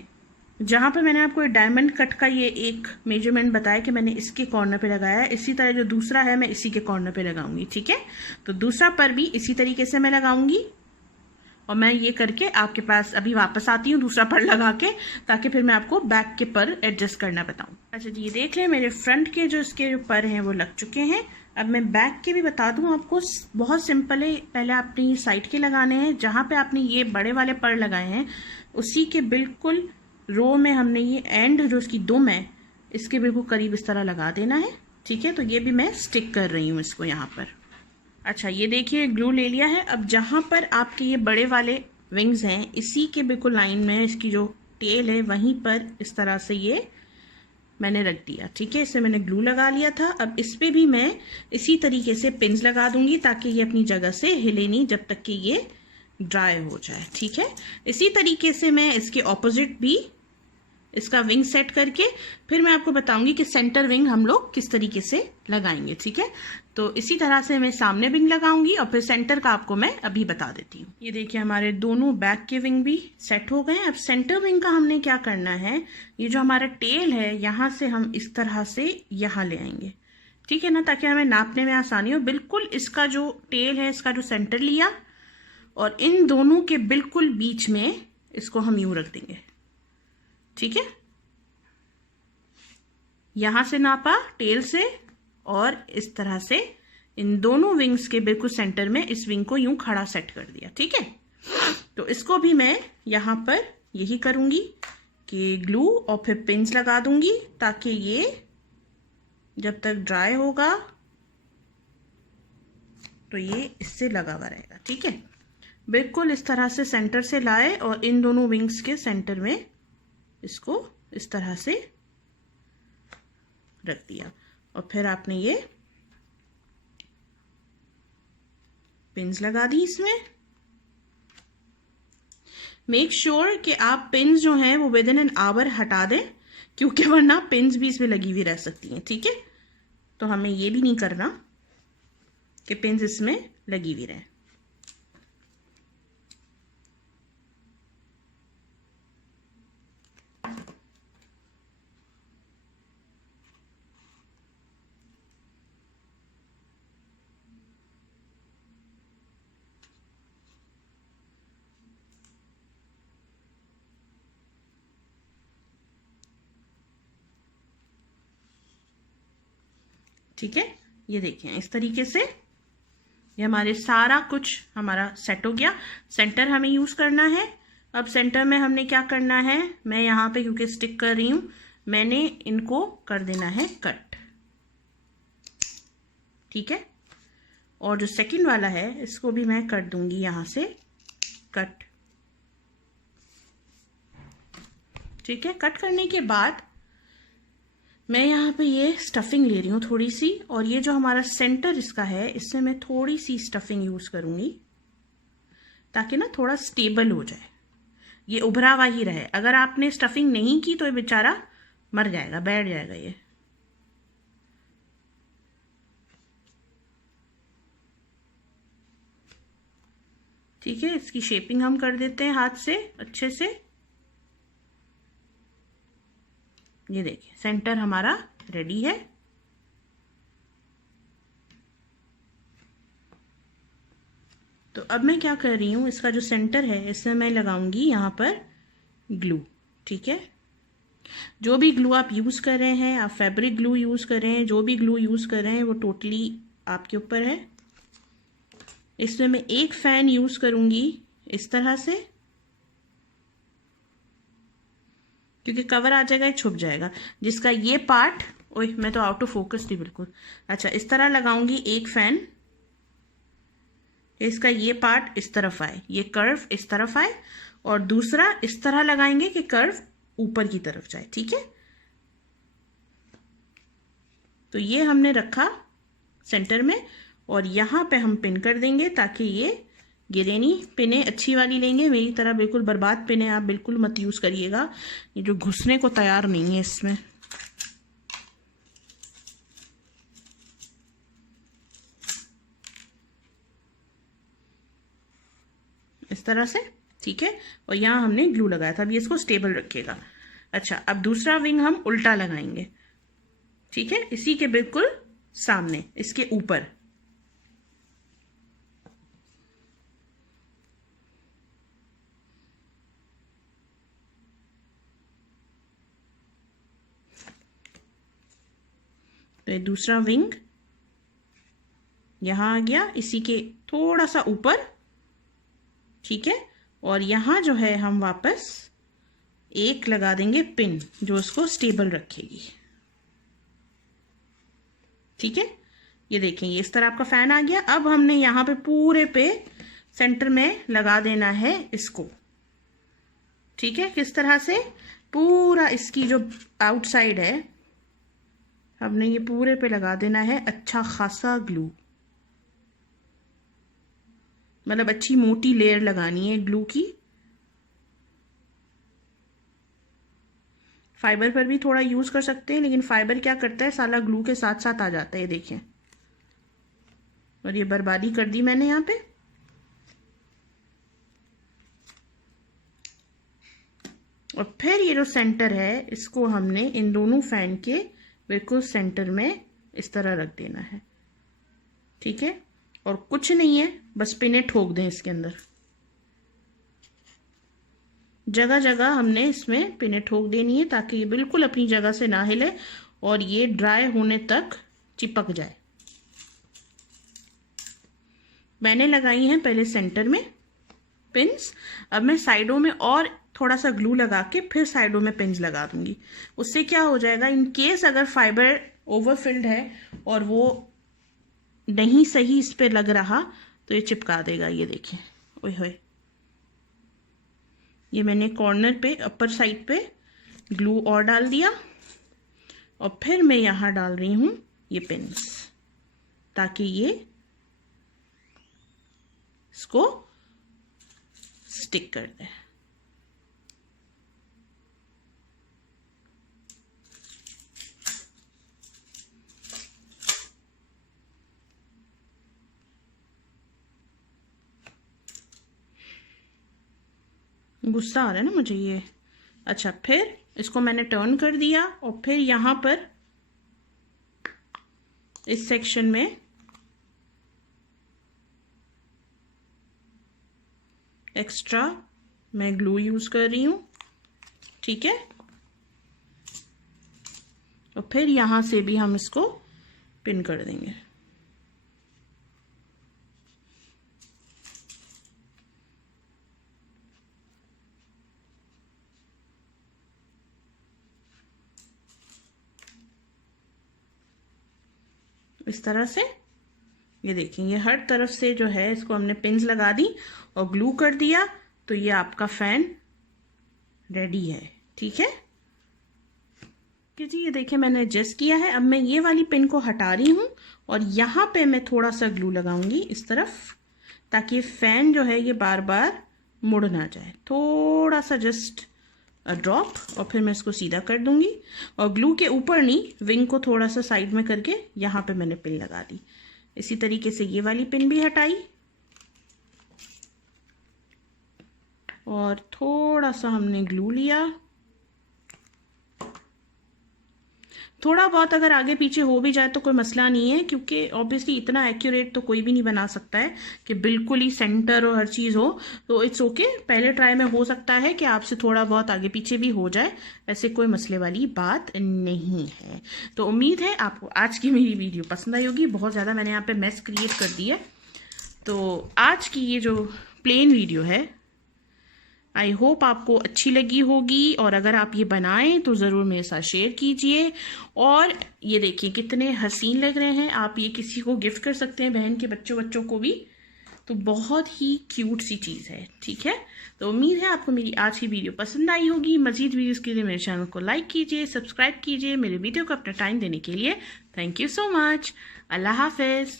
जहाँ पे मैंने आपको डायमंड कट का ये एक मेजरमेंट बताया कि मैंने इसके कॉर्नर पे लगाया है, इसी तरह जो दूसरा है मैं इसी के कॉर्नर पे लगाऊंगी, ठीक है। तो दूसरा पर भी इसी तरीके से मैं लगाऊंगी, और मैं ये करके आपके पास अभी वापस आती हूँ दूसरा पर लगा के, ताकि फिर मैं आपको बैक के पर एडजस्ट करना बताऊँ। अच्छा जी, ये देख लें मेरे फ्रंट के जो इसके जो पर हैं वो लग चुके हैं। अब मैं बैक के भी बता दूं आपको, बहुत सिंपल है। पहले आपने साइड के लगाने हैं, जहाँ पे आपने ये बड़े वाले पर लगाए हैं उसी के बिल्कुल रो में हमने ये एंड जो इसकी दुम है इसके बिल्कुल करीब इस तरह लगा देना है, ठीक है। तो ये भी मैं स्टिक कर रही हूँ इसको यहाँ पर। अच्छा, ये देखिए ग्लू ले लिया है। अब जहाँ पर आपके ये बड़े वाले विंग्स हैं इसी के बिल्कुल लाइन में इसकी जो टेल है वहीं पर इस तरह से ये मैंने रख दिया, ठीक है। इसे मैंने ग्लू लगा लिया था। अब इस पे भी मैं इसी तरीके से पिन्स लगा दूंगी ताकि ये अपनी जगह से हिले नहीं जब तक कि ये ड्राई हो जाए, ठीक है। इसी तरीके से मैं इसके ऑपोजिट भी इसका विंग सेट करके फिर मैं आपको बताऊंगी कि सेंटर विंग हम लोग किस तरीके से लगाएंगे, ठीक है। तो इसी तरह से मैं सामने विंग लगाऊंगी और फिर सेंटर का आपको मैं अभी बता देती हूँ। ये देखिए हमारे दोनों बैक के विंग भी सेट हो गए। अब सेंटर विंग का हमने क्या करना है, ये जो हमारा टेल है यहाँ से हम इस तरह से यहाँ ले आएंगे, ठीक है ना, ताकि हमें नापने में आसानी हो। बिल्कुल इसका जो टेल है इसका जो सेंटर लिया और इन दोनों के बिल्कुल बीच में इसको हम यूं रख देंगे, ठीक है। यहां से नापा टेल से और इस तरह से इन दोनों विंग्स के बिल्कुल सेंटर में इस विंग को यूं खड़ा सेट कर दिया, ठीक है। तो इसको भी मैं यहां पर यही करूंगी कि ग्लू और फिर पिन्स लगा दूंगी ताकि ये जब तक ड्राई होगा तो ये इससे लगा हुआ रहेगा, ठीक है। बिल्कुल इस तरह से सेंटर से लाए और इन दोनों विंग्स के सेंटर में इसको इस तरह से रख दिया और फिर आपने ये पिन्स लगा दी इसमें। मेक श्योर कि आप पिन्स जो हैं वो विद इन एन आवर हटा दें, क्योंकि वरना पिन्स भी इसमें लगी हुई रह सकती हैं। ठीक है, तो हमें ये भी नहीं करना कि पिन्स इसमें लगी हुई रहें। ठीक है, ये देखिए इस तरीके से ये हमारे सारा कुछ हमारा सेट हो गया। सेंटर हमें यूज करना है। अब सेंटर में हमने क्या करना है, मैं यहाँ पे क्योंकि स्टिक कर रही हूं, मैंने इनको कर देना है कट। ठीक है, और जो सेकंड वाला है इसको भी मैं कर दूंगी यहां से कट। ठीक है, कट करने के बाद मैं यहाँ पे ये स्टफिंग ले रही हूँ थोड़ी सी, और ये जो हमारा सेंटर इसका है इससे मैं थोड़ी सी स्टफिंग यूज करूंगी ताकि ना थोड़ा स्टेबल हो जाए, ये उभरा हुआ ही रहे। अगर आपने स्टफिंग नहीं की तो ये बेचारा मर जाएगा, बैठ जाएगा ये। ठीक है, इसकी शेपिंग हम कर देते हैं हाथ से अच्छे से। ये देखिए सेंटर हमारा रेडी है। तो अब मैं क्या कर रही हूं, इसका जो सेंटर है इसमें मैं लगाऊंगी यहां पर ग्लू। ठीक है, जो भी ग्लू आप यूज कर रहे हैं, आप फैब्रिक ग्लू यूज कर रहे हैं, जो भी ग्लू यूज कर रहे हैं वो टोटली आपके ऊपर है। इसमें मैं एक फैन यूज करूंगी इस तरह से, क्योंकि कवर आ जाएगा, छुप जाएगा जिसका ये पार्ट। ओए मैं तो आउट ऑफ फोकस थी बिल्कुल। अच्छा, इस तरह लगाऊंगी एक फैन, इसका ये पार्ट इस तरफ आए, ये कर्व इस तरफ आए, और दूसरा इस तरह लगाएंगे कि कर्व ऊपर की तरफ जाए। ठीक है, तो ये हमने रखा सेंटर में, और यहां पे हम पिन कर देंगे ताकि ये गिरे नहीं। पिने अच्छी वाली लेंगे, मेरी तरह बिल्कुल बर्बाद पिने आप बिल्कुल मत यूज करिएगा, ये जो घुसने को तैयार नहीं है इसमें। इस तरह से। ठीक है, और यहां हमने ग्लू लगाया था, अब ये इसको स्टेबल रखिएगा। अच्छा, अब दूसरा विंग हम उल्टा लगाएंगे। ठीक है, इसी के बिल्कुल सामने, इसके ऊपर। तो ये दूसरा विंग यहां आ गया, इसी के थोड़ा सा ऊपर। ठीक है, और यहां जो है हम वापस एक लगा देंगे पिन जो उसको स्टेबल रखेगी। ठीक है, ये देखें ये इस तरह आपका फैन आ गया। अब हमने यहां पे पूरे पे सेंटर में लगा देना है इसको। ठीक है, किस तरह से, पूरा इसकी जो आउटसाइड है हमने ये पूरे पे लगा देना है अच्छा खासा ग्लू, मतलब अच्छी मोटी लेयर लगानी है ग्लू की। फाइबर पर भी थोड़ा यूज कर सकते हैं, लेकिन फाइबर क्या करता है, साला ग्लू के साथ साथ आ जाता है, ये देखें। और ये बर्बादी कर दी मैंने यहाँ पे। और फिर ये जो सेंटर है इसको हमने इन दोनों फैन के बिल्कुल सेंटर में इस तरह रख देना है। ठीक है, और कुछ नहीं है, बस पिने ठोक दें इसके अंदर। जगह जगह हमने इसमें पिने ठोक देनी है ताकि ये बिल्कुल अपनी जगह से ना हिले और ये ड्राई होने तक चिपक जाए। मैंने लगाई हैं पहले सेंटर में पिन्स, अब मैं साइडों में और थोड़ा सा ग्लू लगा के फिर साइडों में पिन्स लगा दूंगी। उससे क्या हो जाएगा, इन केस अगर फाइबर ओवरफिल्ड है और वो नहीं सही इस पे लग रहा तो ये चिपका देगा, ये देखिए। ओए होए, ये मैंने कॉर्नर पे अपर साइड पे ग्लू और डाल दिया और फिर मैं यहाँ डाल रही हूँ ये पिन्स ताकि ये इसको स्टिक कर दे। गुस्सा आ रहा है ना मुझे ये। अच्छा, फिर इसको मैंने टर्न कर दिया और फिर यहाँ पर इस सेक्शन में एक्स्ट्रा मैं ग्लू यूज कर रही हूँ, ठीक है। और फिर यहाँ से भी हम इसको पिन कर देंगे। इस तरह से ये देखेंगे हर तरफ से जो है इसको हमने पिन्स लगा दी और ग्लू कर दिया, तो ये आपका फैन रेडी है, ठीक है जी। ये देखिए मैंने एडजस्ट किया है। अब मैं ये वाली पिन को हटा रही हूँ और यहाँ पे मैं थोड़ा सा ग्लू लगाऊंगी इस तरफ, ताकि फैन जो है ये बार बार मुड़ ना जाए। थोड़ा सा जस्ट ड्रॉप और फिर मैं इसको सीधा कर दूंगी और ग्लू के ऊपर नहीं, विंग को थोड़ा सा साइड में करके यहाँ पे मैंने पिन लगा दी। इसी तरीके से ये वाली पिन भी हटाई और थोड़ा सा हमने ग्लू लिया। थोड़ा बहुत अगर आगे पीछे हो भी जाए तो कोई मसला नहीं है, क्योंकि ऑब्वियसली इतना एक्यूरेट तो कोई भी नहीं बना सकता है कि बिल्कुल ही सेंटर और हर चीज़ हो, तो इट्स ओके। पहले ट्राई में हो सकता है कि आपसे थोड़ा बहुत आगे पीछे भी हो जाए, ऐसे कोई मसले वाली बात नहीं है। तो उम्मीद है आपको आज की मेरी वीडियो पसंद आई होगी। बहुत ज़्यादा मैंने यहाँ पे मेस क्रिएट कर दी है, तो आज की ये जो प्लेन वीडियो है आई होप आपको अच्छी लगी होगी, और अगर आप ये बनाएं तो ज़रूर मेरे साथ शेयर कीजिए। और ये देखिए कितने हसीन लग रहे हैं, आप ये किसी को गिफ्ट कर सकते हैं, बहन के बच्चों को भी, तो बहुत ही क्यूट सी चीज़ है, ठीक है। तो उम्मीद है आपको मेरी आज की वीडियो पसंद आई होगी। मज़ीद वीडियोस के लिए मेरे चैनल को लाइक कीजिए, सब्सक्राइब कीजिए। मेरे वीडियो को अपना टाइम देने के लिए थैंक यू सो मच। अल्लाह हाफिज़।